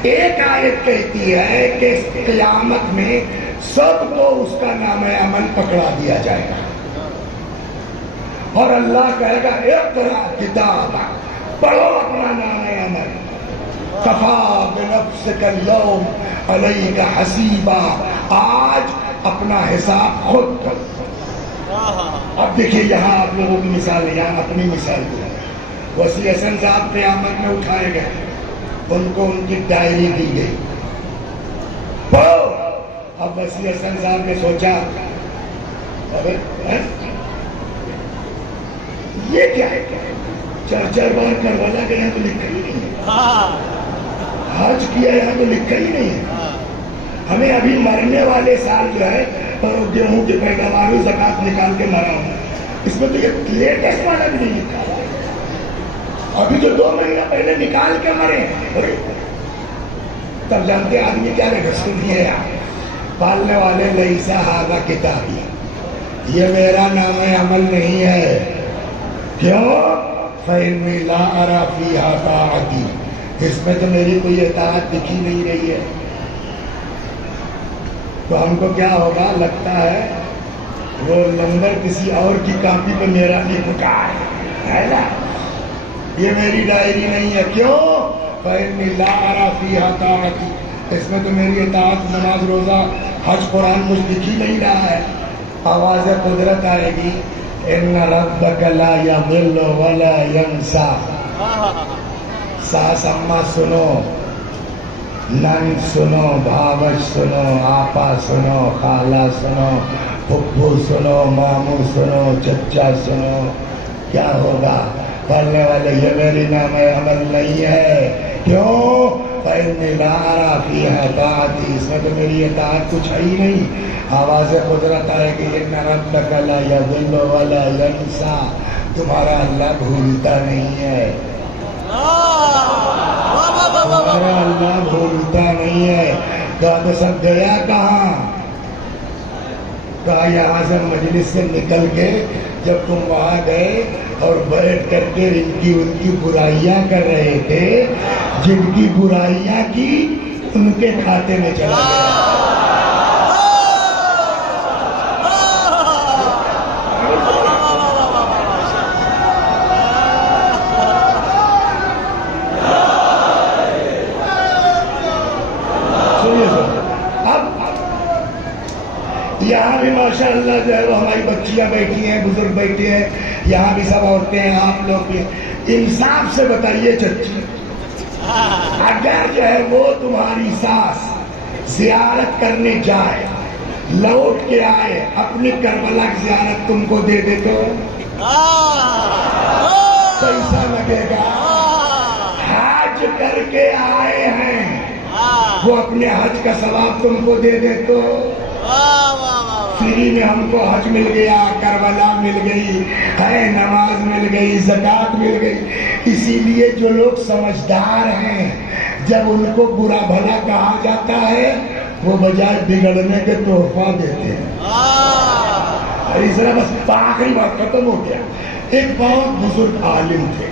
ایک آیت کہتی ہے کہ قیامت میں سب کو اس کا نام عمل پکڑا دیا جائے گا، اور اللہ کہے گا اقرا کتاب، پڑھو اپنا نام عمل، کفا بنفسک اليوم علیک حسیبا، آج اپنا حساب خود کرو۔ اب دیکھیے یہاں آپ لوگوں کی مثال ہے، یہاں اپنی مثال ہے۔ وسیع حسن صاحب قیامت میں اٹھائے گئے، ان کو ان کی ڈائری دی گئی، اب وسیع حسن صاحب نے سوچا یہ کیا ہے، 4 بار کربلا گیا تو لکھا ہی نہیں ہے، حج کیا یہاں تو لکھا ہی نہیں ہے، ہمیں ابھی مرنے والے سال جو ہے گیہوں کی پیداوار زکات نکال کے مرا ہوں، اس میں تو یہ لیٹسٹ والا بھی نہیں لکھا، ابھی جو 2 مہینہ پہلے نکال کے مرے ہیں۔ تب جانتے آدمی کیا رہے گا، سنیے پالنے والے لیسا ھذا کتابی، یہ میرا نام عمل نہیں ہے، کیوں؟ فإنی لا أرى فیہا طاعتی، اس میں تو میری کوئی اطاعت دکھی نہیں رہی ہے۔ تو ہم کو کیا ہوگا؟ لگتا ہے وہ نمبر کسی اور کی کاپی پہ میرا لکھا ہے نا، یہ میری ڈائری نہیں ہے، کیوں؟ فإنی لا أرى فیہا طاعتی، اس میں تو میری اطاعت، نماز، روزہ، حج، قرآن مجھ دکھی نہیں رہا ہے۔ آواز قدرت آئے گی، ان ربک لا یضل ولا ینسا۔ ساس اماں سنو، نن سنو، بھاوج سنو، آپا سنو، خالہ سنو، پھپھو سنو، ماموں سنو، چچا سنو، کیا ہوگا؟ پڑھنے والے یہ میری نام عمل نہیں ہے، کیوں؟ فإنی لا أرى فیہا طاعتی، اس میں تو میری اطاعت کچھ ہے ہی نہیں۔ آواز قدرت آئے کہ ان ربک لا یضل ولا ینسا، تمہارا اللہ بھولتا نہیں ہے، ہمارا اللہ بھولتا نہیں ہے. کہا تو سب گیا کہاں؟ کہا یہاں سے مجلس سے نکل کے جب تم وہاں گئے اور بیٹھ کر کے ان کی برائیاں کر رہے تھے، جن کی برائیاں کی ان کے کھاتے میں چلا گیا. یہاں بھی ماشاء اللہ جو ہے وہ ہماری بچیاں بیٹھی ہیں، بزرگ بیٹھے ہیں، یہاں بھی سب عورتیں ہیں، آپ لوگ بھی انصاف سے بتائیے چچی، اگر جو ہے وہ تمہاری ساس زیارت کرنے جائے، لوٹ کے آئے، اپنی کربلا کی زیارت تم کو دے دے تو کیسا لگے گا؟ حج کر کے آئے ہیں، وہ اپنے حج کا ثواب تم کو دے دے تو فری میں ہم کو حج مل گیا، کربلا مل گئی ہے، نماز مل گئی، زکوٰۃ مل گئی. اسی لیے جو لوگ سمجھدار ہیں جب ان کو برا بھلا کہا جاتا ہے وہ بجائے بگڑنے کے تحفہ دیتے ہیں. اور اس طرح بس آخری بات ختم ہو گیا. ایک بہت بزرگ عالم تھے،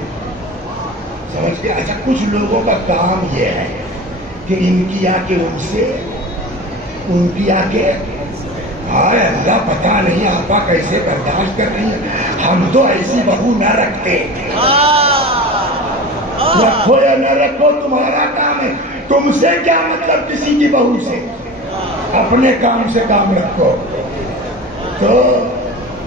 سمجھ کے. اچھا کچھ لوگوں کا کام یہ ہے کہ ان کی آ کے ان سے، ان کی آ کے ہائے اللہ پتہ نہیں آپا کیسے برداشت کر رہی ہیں، ہم تو ایسی بہو نہ رکھتے. رکھو یا نہ رکھو تمہارا کام ہے، تم سے کیا مطلب کسی کی بہو سے، اپنے کام سے کام رکھو. تو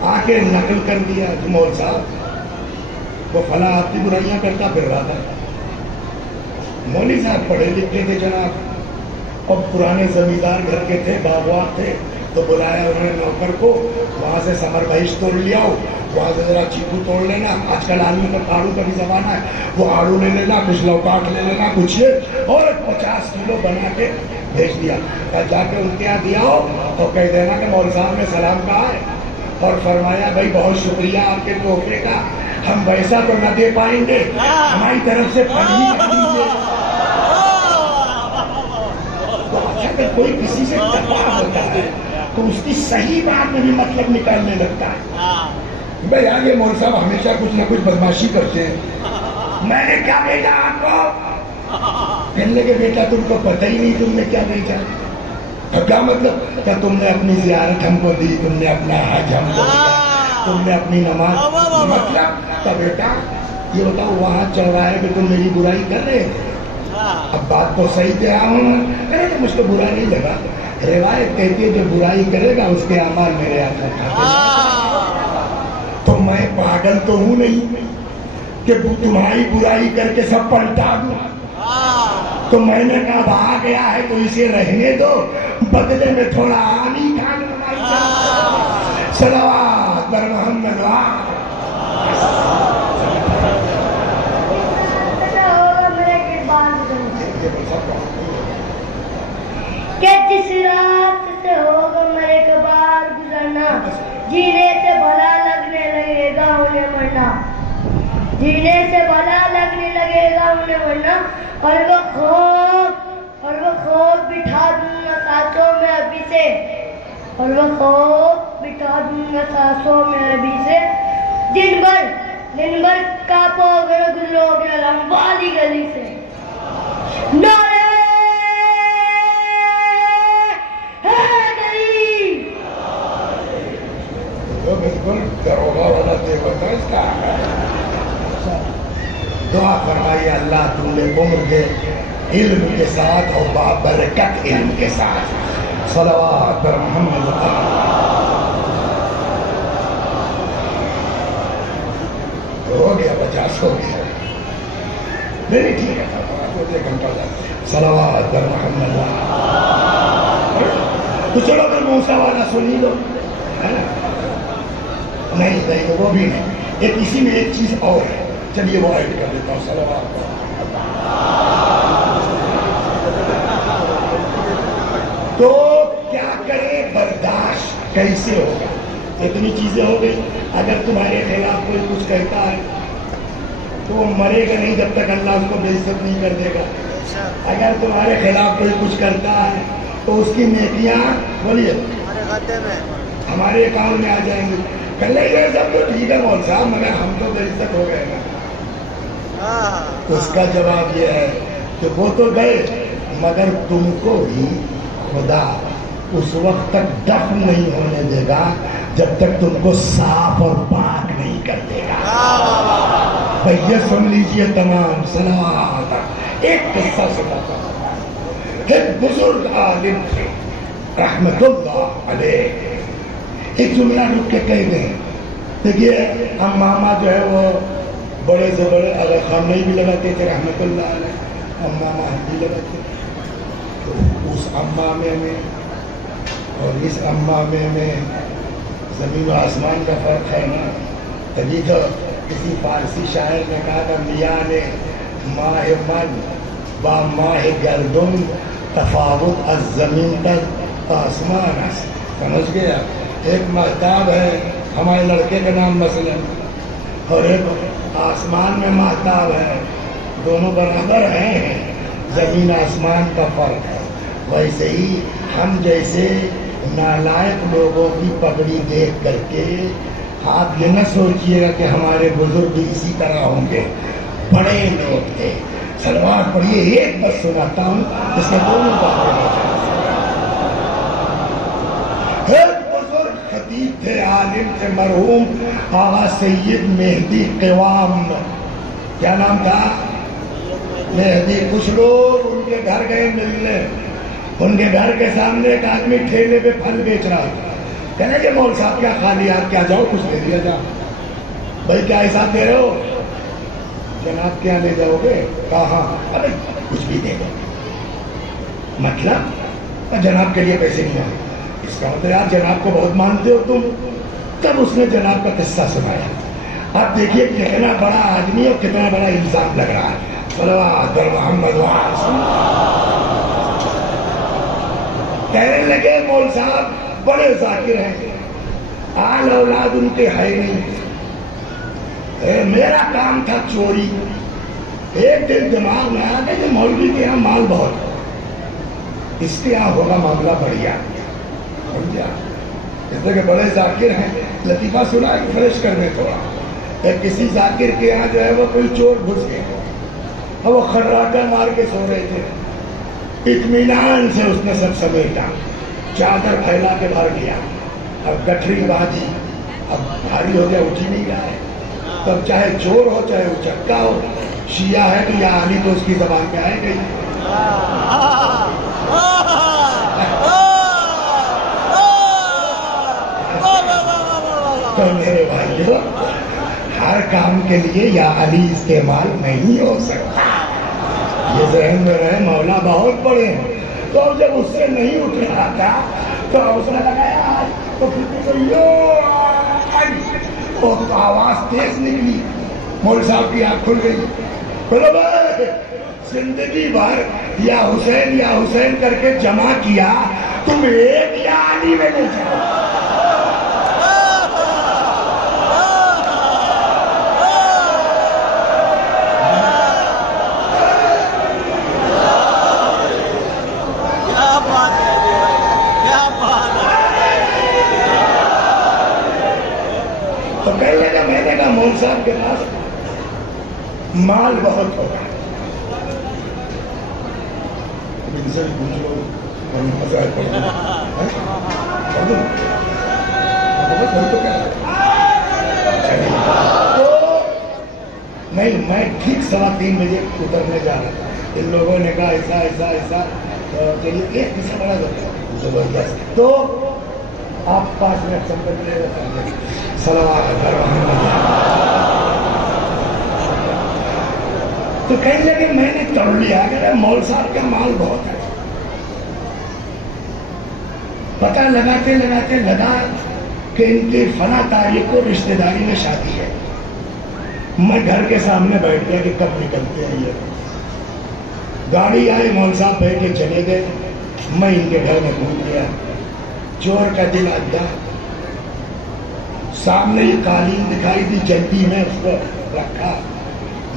آ کے نقل کر دیا مول صاحب وہ فلاں آپ کی برائیاں کرتا پھر رہا تھا. مولوی صاحب پڑھے لکھے تھے جناب، اور پرانے زمیندار گھر کے تھے، باغوار تھے. تو بلایا انہوں نے نوکر کو، وہاں سے سمر بھائش توڑ لیا ہو، وہاں سے ذرا چیکو توڑ لینا، آج کل آلو کا آڑو کا بھی زمانہ ہے، وہ آڑو لے لینا، کچھ لوکاٹ لے لینا، کچھ اور 50 کلو بنا کے بھیج دیا. جا کے ان کے یہاں دیا ہو تو کہہ دینا کہ مول صاحب نے سلام کہا ہے اور فرمایا بھائی بہت شکریہ آپ کے تحفے کا، ہم ویسا تو نہ دے پائیں گے، ہماری طرف سے پھل ہی کر دیجیے. اگر کوئی کسی سے دفاع ہوتا ہے تو اس کی صحیح بات میں بھی مطلب نکالنے لگتا ہے. بھائی آگے مول صاحب ہمیشہ کچھ نہ کچھ بدماشی کرتے ہیں. میں نے کیا بھیجا آپ کو؟ کہنے کے بیٹا تم کو پتہ ہی نہیں تم نے کیا بھیجا. اب کیا مطلب؟ کہ تم نے اپنی زیارت ہم کو دی، تم نے اپنا حج ہم کو دیا، تم نے اپنی نماز. مطلب کہ بیٹا یہ بتاؤ وہاں چل رہا ہے کہ تم میری برائی کر رہے تھے. اب بات تو صحیح کہہ رہا ہوں، مجھ کو برا نہیں لگا. روایت کہتی ہے جو برائی کرے گا اس کے اعمال میرے ہاتھ میں. تو میں پاگل تو ہوں نہیں کہ تمہاری برائی کر کے سب پلٹا دوں. تو میں نے کہا بھا گیا ہے تو اسے رہنے دو، بدلے میں تھوڑا آنی کھان بنائی. صلوات بر محمد. کہ جس رات سے ہوگا مرے کا بار گزرنا، جینے سے بھلا لگنے لگے گا انہیں مرنا، جینے سے بھلا لگنے لگے گا انہیں مرنا. اور وہ خوف بٹھا دوں گا سانسوں میں ابھی سے، اور وہ خوف بٹھا دوں گا سانسوں میں ابھی سے. دن بھر کاپو گے گزرو گے لمبالی گلی سے. نعرے دعا فرمائیے اللہ تم نے عمر کے علم کے ساتھ اور بابرکت علم کے ساتھ. صلوات پر محمد. ہو گیا 50 ہو گیا. نہیں ٹھیک ہے گھنٹہ. صلوات پر محمد. تو چلو پھر موسیٰ والا سنی لو. نہیں تو وہ بھی نہیں. ایک اسی میں ایک چیز اور ہے، چلیے وہ ایڈ کر دیتا ہوں. صلوات. تو کیا کرے، برداشت کیسے ہوگا؟ اتنی چیزیں ہو گئی. اگر تمہارے خلاف کوئی کچھ کہتا ہے تو وہ مرے گا نہیں جب تک اللہ اس کو بے عزت نہیں کر دے گا. اگر تمہارے خلاف کوئی کچھ کرتا ہے تو اس کی نیکیاں بولیے ہمارے کھاتے میں ہمارے اکاؤنٹ میں آ جائیں گے. پہلے یہ سب تو ٹھیک ہے مول صاحب مگر ہم تو بے عزت ہو گئے نا. تو اس کا جواب یہ ہے کہ وہ تو گئے مگر تم کو بھی خدا اس وقت تک دفن نہیں ہونے دے گا جب تک تم کو صاف اور پاک نہیں کر دے گا. بھئی یہ سن لیجئے تمام صلوات. ایک قصہ سناتا ہوں. ایک بزرگ عالم تھے رحمت اللہ علیہ. ایک جملہ رک کے کہہ دیں. دیکھیے ہم ماما جو ہے وہ بڑے سے بڑے اگر خامنئی بھی لگاتے تھے رحمت اللہ علیہ, ہم ماما ہم بھی لگاتے تھے. تو اس امامے میں اور اس امامے میں زمین و آسمان کا فرق ہے نا. تبھی تو کسی فارسی شاعر نے کہا تھا میاں نے ماہ من با ماہ گردن تفاوت از زمین تک آسمان است. سمجھ گیا؟ ایک مہتاب ہے ہمارے لڑکے کا نام مثلا اور ایک آسمان میں مہتاب ہے. دونوں برابر ہیں, زمین آسمان کا فرق ہے. ویسے ہی ہم جیسے نالائق لوگوں کی پگڑی دیکھ کر کے آپ یہ نہ سوچئے گا کہ ہمارے بزرگ بھی اسی طرح ہوں گے. بڑے لوگ تھے. سلوات پڑھیے. ایک بس سناتا ہوں اس میں دونوں باتیں. ایک بزرگ خطیب تھے, عالم تھے, مرحوم آغا سید مہدی قوام. کیا نام تھا؟ مہدی. کچھ لوگ ان کے گھر گئے ملنے. ان کے گھر کے سامنے ایک آدمی ٹھیلے پہ پھل بیچ رہا تھا. کہنے کہ مول صاحب کیا خالی آپ کیا جاؤ کچھ لے لیا جاؤ. بھائی کیا حساب دے رہے ہو؟ جناب کیا لے جاؤ گے؟ کہاں؟ ارے کچھ بھی دے دو. مطلب جناب کے لیے پیسے نہیں آئے. اس کا مطلب یار جناب کو بہت مانتے ہو تم. تب اس نے جناب کا قصہ سنایا. آپ دیکھیے کتنا بڑا آدمی اور کتنا بڑا الزام لگ رہا ہے. صلوات بر محمد کہنے لگے مول صاحب بڑے ذاکر ہیں, آل اولاد ان کے ہے نہیں. میرا کام تھا چوری. ایک دن دماغ میں آیا کہ مولوی کے یہاں مال بہت ہے, اس کے یہاں ہوگا معاملہ بڑھیا. سمجھا؟ اس لیے کہ بڑے ذاکر ہیں. لطیفہ سنا کہ فریش کر دیں تھوڑا. ایک کسی ذاکر کے یہاں جو ہے وہ کوئی چور گھس گئے اور وہ خراٹا مار کے سو رہے تھے. اطمینان سے اس نے سب سمیٹا, چادر پھیلا کے بھر دیا. اب گٹھری بازی اب بھاری ہو گیا, اٹھ ہی نہیں رہا ہے. تب چاہے چور ہو چاہے وہ چکا ہو, شیعہ ہے تو یا علی تو اس کی زبان پہ آئے گئی. تو میرے بھائیو ہر کام کے لیے یا علی استعمال نہیں ہو سکتا. یہ ذہن میں رہے. مولا بہت بڑے ہیں. تو جب اس سے نہیں اٹھ رہا تھا تو اس نے لگایا تو پھر آواز تیز نکلی. مول صاحب کی آنکھ کھل گئی. بولو بھائی زندگی بھر یا حسین کر کے جمع کیا, تم ایک یا علی میں نہیں جاؤ. تو کہنے لگا میں نے کہا مول صاحب کے پاس مال بہت ہوگا. ان سے بھی پوچھ لو مزہ پڑھ دو. نہیں میں ٹھیک 3:15 بجے اترنے جا رہا تھا. ان لوگوں نے کہا ایسا ایسا ایسا. چلیے ایک قصہ بڑا زبردست. تو آپ 5 منٹ سمجھ لے گا. تو کہیں لگے میں نے توڑ لیا کہ مول صاحب کا مال بہت ہے. پتہ لگاتے لگاتے لگا کہ ان کی فلاں تاریخ کو رشتہ داری میں شادی ہے. میں گھر کے سامنے بیٹھ گیا کہ کب نکلتے ہیں. یہ گاڑی آئی, مول صاحب بیٹھے چلے گئے. میں ان کے گھر میں گھوم گیا. چور کا دل آ گیا. سامنے یہ قالین دکھائی دی, جلدی میں اس کو رکھا.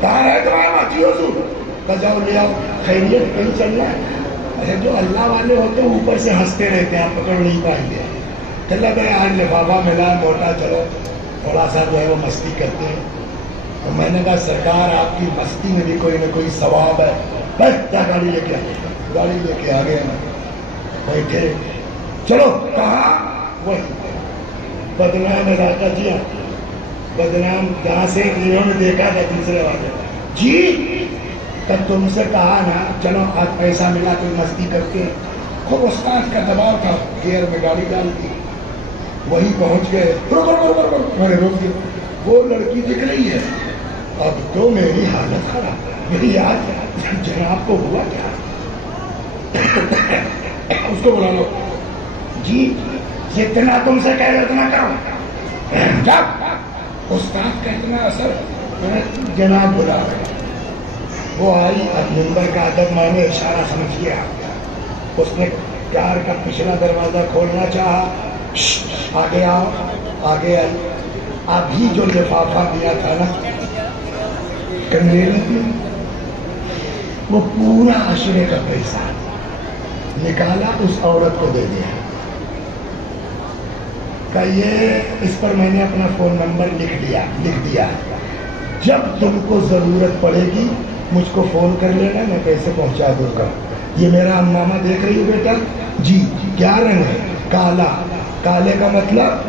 کہاں ہے تمہارا ماچی حضور؟ کہ جاؤ لے آؤ. خیریت کہیں چلنا ہے؟ اچھا جو اللہ والے ہوتے ہیں اوپر سے ہنستے رہتے ہیں, آپ پکڑ نہیں پائیں گے. چلا گیا آج لفافہ ملا موٹا, چلو تھوڑا سا جو ہے وہ مستی کرتے ہیں. تو میں نے کہا سرکار آپ کی مستی میں بھی کوئی نہ کوئی ثواب ہے. بس کیا گاڑی لے کے آ, گاڑی لے کے آ گئے, بیٹھے. چلو کہاں؟ وہی بدنام علاقہ. جی ہاں بدنام. جہاں سے انہوں نے دیکھا تھا دوسرے والے. جی تب تم سے کہا نا چلو آج پیسہ ملا کوئی مستی کرتے ہیں. خوب استاد کا دباؤ تھا, گیئر میں گاڑی ڈال دی, وہی پہنچ گئے. میں نے روک دیا. وہ لڑکی دکھ رہی ہے. اب تو میری حالت خراب. میری یاد جناب کو ہوا کیا؟ اس کو بلا لو. جی جتنا تم سے کہہ رہے اتنا کرو. جب استاد کا اتنا اثر, جناب بلا رہے. وہ آئی. اب منبر کا ادب میں نے اشارہ سمجھ گیا. اس نے کار کا پچھلا دروازہ کھولنا چاہا. آگے آؤ. آگے آئی. ابھی جو لفافہ دیا تھا نا کنیل میں, وہ پورا عشرے کا پیسہ نکالا, اس عورت کو دے دیا. کہ یہ اس پر میں نے اپنا فون نمبر لکھ دیا. جب تم کو ضرورت پڑے گی مجھ کو فون کر لینا, میں پیسے پہنچا دوں گا. یہ میرا امامہ دیکھ رہی ہو بیٹا؟ جی. کیا رنگ ہے؟ کالا. کالے کا مطلب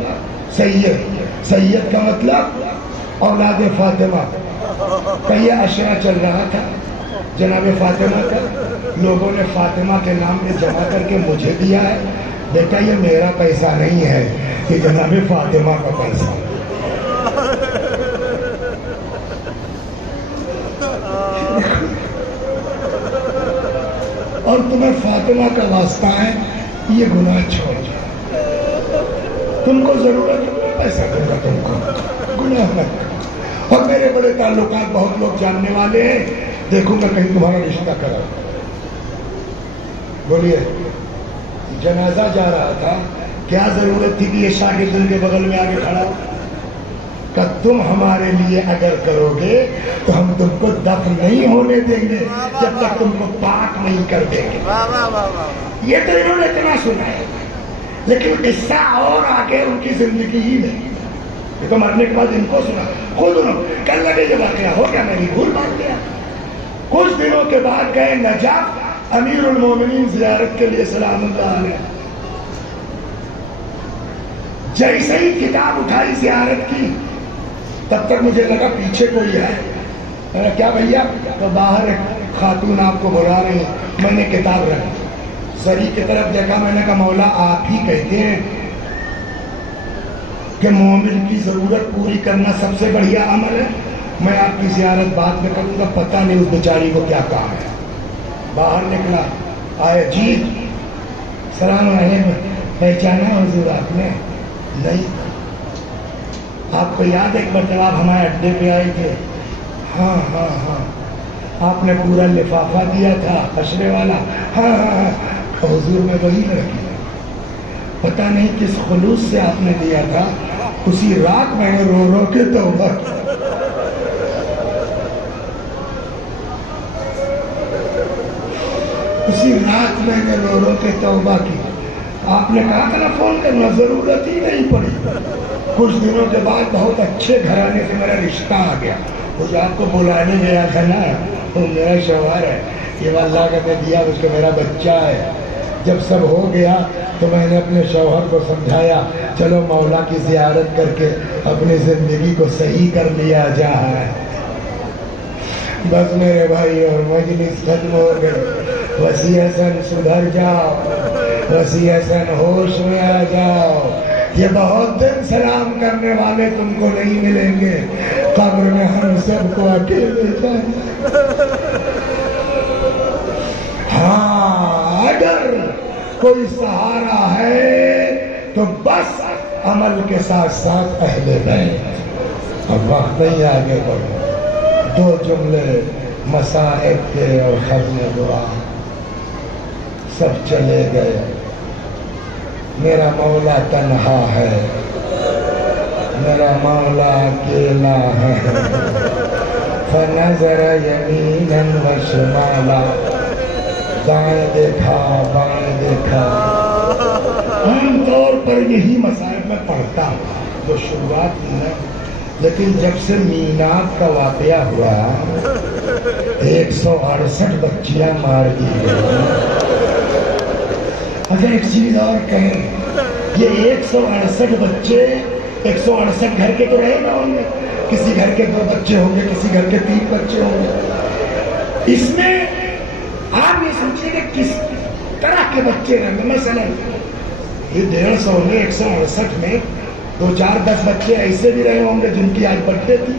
سید. سید کا مطلب اولاد فاطمہ. کہ یہ عشرہ چل رہا تھا جناب فاطمہ کا. لوگوں نے فاطمہ کے نام میں جمع کر کے مجھے دیا ہے. بیٹا یہ میرا پیسہ نہیں ہے, یہ جناب فاطمہ کا پیسہ. اور تمہیں فاطمہ کا واسطہ ہے, یہ گناہ چھوڑ جاؤ. تم کو ضرورت ہے پیسہ دوں گا تم کو, گناہ مت کرو. اور میرے بڑے تعلقات بہت لوگ جاننے والے ہیں, دیکھوں گا کہیں تمہارا رشتہ کرا. بولیے. جنازہ جا رہا تھا, کیا ضرورت تھی کہ یہ شاگرد ان کے بغل میں آگے کھڑا ہو؟ کہ تم ہمارے لیے اگر کرو گے تو ہم تم کو دفن نہیں ہونے دیں گے جب تک تم کو پاک نہیں کر دیں گے. یہ تو انہوں نے اتنا سنا ہے, لیکن قصہ اور آگے ان کی زندگی ہی نہیں. یہ تو مرنے کے بعد ان کو سنا. خود انہوں کل لگے یہ واقعہ ہو گیا, میں بھی بھول بھال گیا. کچھ دنوں کے بعد گئے نجف, امیر المومنین زیارت کے لیے سلام اللہ علیہ. جیسے ہی کتاب اٹھائی زیارت کی, تب تک مجھے لگا پیچھے کوئی ہے. میں نے کیا بھیا؟ تو باہر ایک خاتون آپ کو بلا رہی ہیں. میں نے کتاب رکھی, سری کی طرف دیکھا. میں نے کہا مولا آپ ہی کہتے ہیں کہ مومن کی ضرورت پوری کرنا سب سے بڑھیا عمل ہے. میں آپ کی زیارت بعد میں کروں گا, پتہ نہیں اس بیچاری کو کیا کام ہے. باہر نکلا, آئے. جی سلام علیکم. پہچانا حضور آپ نے؟ نہیں. آپ کو یاد ایک مرتبہ آپ ہمارے اڈے پہ آئے تھے؟ ہاں ہاں ہاں. آپ نے پورا لفافہ دیا تھا عشرے والا. ہاں ہاں ہاں. حضور میں وہی لڑکی, پتہ نہیں کس خلوص سے آپ نے دیا تھا. اسی رات میں نے رو رو کے توبہ کی. اسی رات میں نے رو رو کے توبہ کی. آپ نے کہا تھا نا فون کرنا, ضرورت ہی نہیں پڑی. کچھ دنوں کے بعد بہت اچھے گھرانے سے میرا رشتہ آ گیا. وہ جو آپ کو بلانے گیا تھا نا, وہ میرا شوہر ہے. یہ اللہ کا میں دیا, اس کا میرا بچہ ہے. جب سب ہو گیا تو میں نے اپنے شوہر کو سمجھایا چلو مولا کی زیارت کر کے اپنی زندگی کو صحیح کر لیا جائے. بس میرے بھائی اور مجلس ختم ہو گئے. وسیع حسن سدھر جاؤ, وسیع حسن ہوش میں آ جاؤ. یہ بہت دن سلام کرنے والے تم کو نہیں ملیں گے. قبر میں ہم سب کو اکیلے جائیں. ہاں اگر کوئی سہارا ہے تو بس عمل کے ساتھ ساتھ اہل بیت. اب وقت نہیں آگے بڑھو. 2 جملے مصائب کے اور ختم دعا. سب چلے گئے. میرا مولا تنہا ہے, میرا مولا اکیلا ہے. فنظر یمینا وشمالا، دائیں دیکھا بائیں دیکھا. عام طور پر یہی مسائل میں پڑھتا ہوں جو شروعات کی ہے، لیکن جب سے میلاد کا واقعہ ہوا 168 بچیاں مار دی گئی. اگر ایک چیز اور کہیں، یہ 168 بچے 168 گھر کے تو رہے نہ ہوں گے، کسی گھر کے 2 بچے ہوں گے، کسی گھر کے 3 بچے ہوں گے. اس میں آپ یہ سوچیں کہ کس طرح کے بچے رہیں گے. مثلا یہ 150 میں 168 میں 2 4 10 بچے ایسے بھی رہے ہوں گے جن کی آج برتھڈے تھی،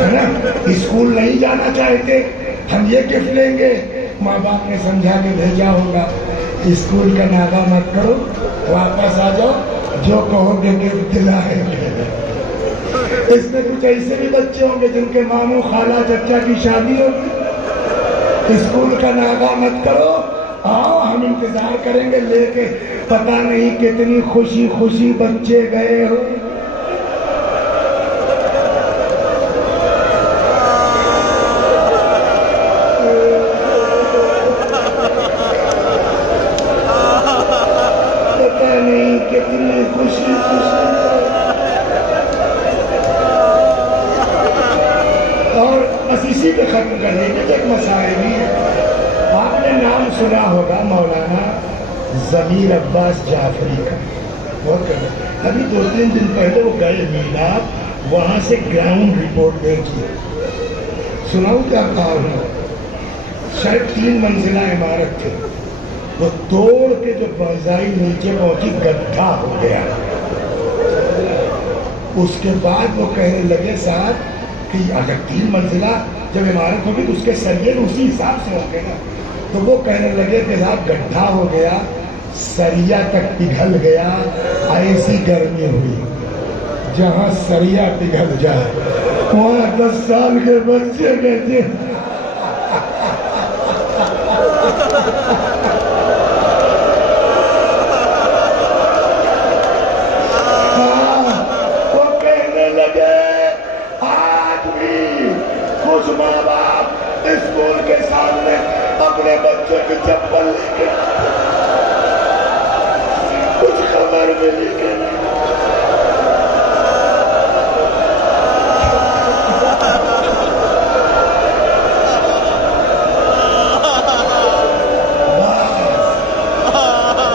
ہے نا، اسکول نہیں جانا چاہتے، ہم یہ گفٹ لیں گے، ماں باپ نے سمجھا کے بھیجا ہوگا اسکول کا ناغہ مت کرو، واپس آ جاؤ، جو کہو گے گفٹ دلائیں گے. اس میں کچھ ایسے بھی بچے ہوں گے جن کے ماموں خالہ چچا کی شادی ہوگی، اسکول کا ناغہ مت کرو، آؤ ہم انتظار کریں گے لے کے. پتہ نہیں کتنی خوشی خوشی بچے گئے ہو. پتہ نہیں کتنی خوشی خوشی. اور بس اسی پہ ختم کر دیں گے. ایک مسائل بھی ہے، آپ نے نام سنا ہوگا مولانا ضمیر عباس جعفری کا. ابھی 2-3 دن پہلے وہ گئے میلاد، وہاں سے گراؤنڈ رپورٹ دے کی. سناؤں کیا کہا انہوں؟ شاید 3 منزلہ عمارت تھے، وہ توڑ کے جو فضائی نیچے پہنچی گڈھا ہو گیا. اس کے بعد وہ کہنے لگے صاحب کہ اگر 3 منزلہ جب عمارت ہوگی تو اس کے سریے اسی حساب سے ہوں گے نا. تو وہ کہنے لگے کہ صاحب گڈھا ہو گیا، سریا تک پگھل گیا، ایسی گرمی ہوئی. جہاں سریا پگھل جائے وہاں 10 سال کے بچے کہتے وہ کہنے لگے آج بھی کچھ ماں باپ اسکول کے سامنے اپنے بچے کی چپل لے کے کچھ خبر ملی کہ نہیں.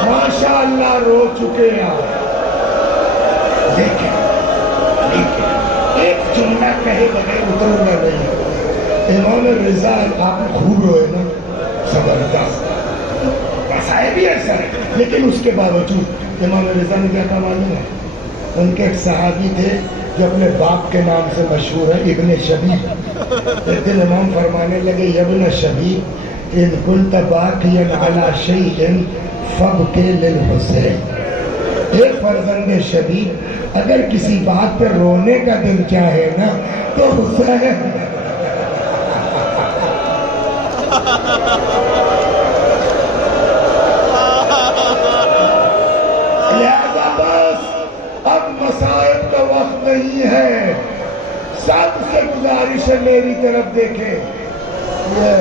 ماشاء اللہ رو چکے ہیں. لیکن ایک جملہ کہے بغیر اتروں گا نہیں. امام رضا آپ خوب روئے نا، زبردست مسائل بھی ایسا ہے، لیکن اس کے باوجود امام رضا نے کیا کہا معلوم ہے؟ ان کے ایک صحابی تھے جو اپنے باپ کے نام سے مشہور ہے، ابن شبیب. ایک دن امام فرمانے لگے ابن شبیب ان کنت باقیا علی شیء فابکی للحسین. ایک فرزند شبیب اگر کسی بات پر رونے کا دل چاہے نا تو حسین. لہذا بس اب مسائل کا وقت نہیں ہے. سب سے گزارش ہے میری طرف دیکھیں، یہ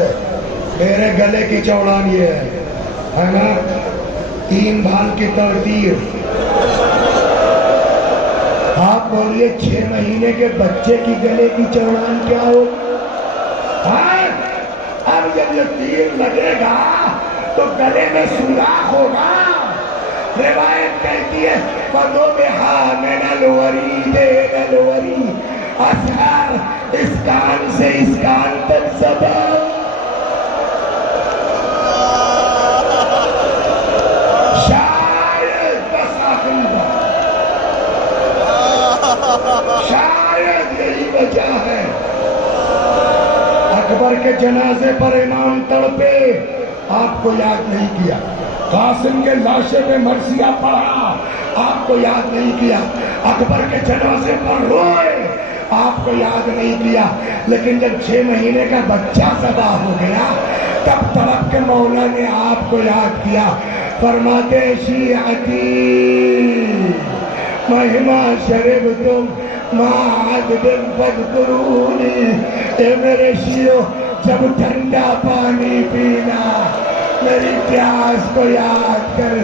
میرے گلے کی چوڑان یہ ہے نا، 3 بھال کی ترتیب. آپ بولیے 6 مہینے کے بچے کی گلے کی چوڑان کیا ہو؟ اب جب یہ تیر لگے گا تو گلے میں سوراخ ہوگا. روایت کہتی ہے فَضُبِحَ مِنَ الْوَرِيدِ إِلَى الْوَرِيدِ، اصغر اس کان سے اس کان تک زبان. شاید بس آخری بات، شاید یہی وجہ ہے. اکبر کے جنازے پر امام تڑپے، آپ کو یاد نہیں کیا. قاسم کے لاشے پہ مرثیہ پڑھا، آپ کو یاد نہیں کیا. اکبر کے جنازے پر روئے، آپ کو یاد نہیں کیا. لیکن جب 6 مہینے کا بچہ ذبح ہو گیا تب تڑپ کے مولا نے آپ کو یاد کیا. فرماتے شیعتی مہما شربتم معاد دل فذکرونی، اے میرے شیعو جب ٹھنڈا پانی پینا میری پیاس کو یاد کر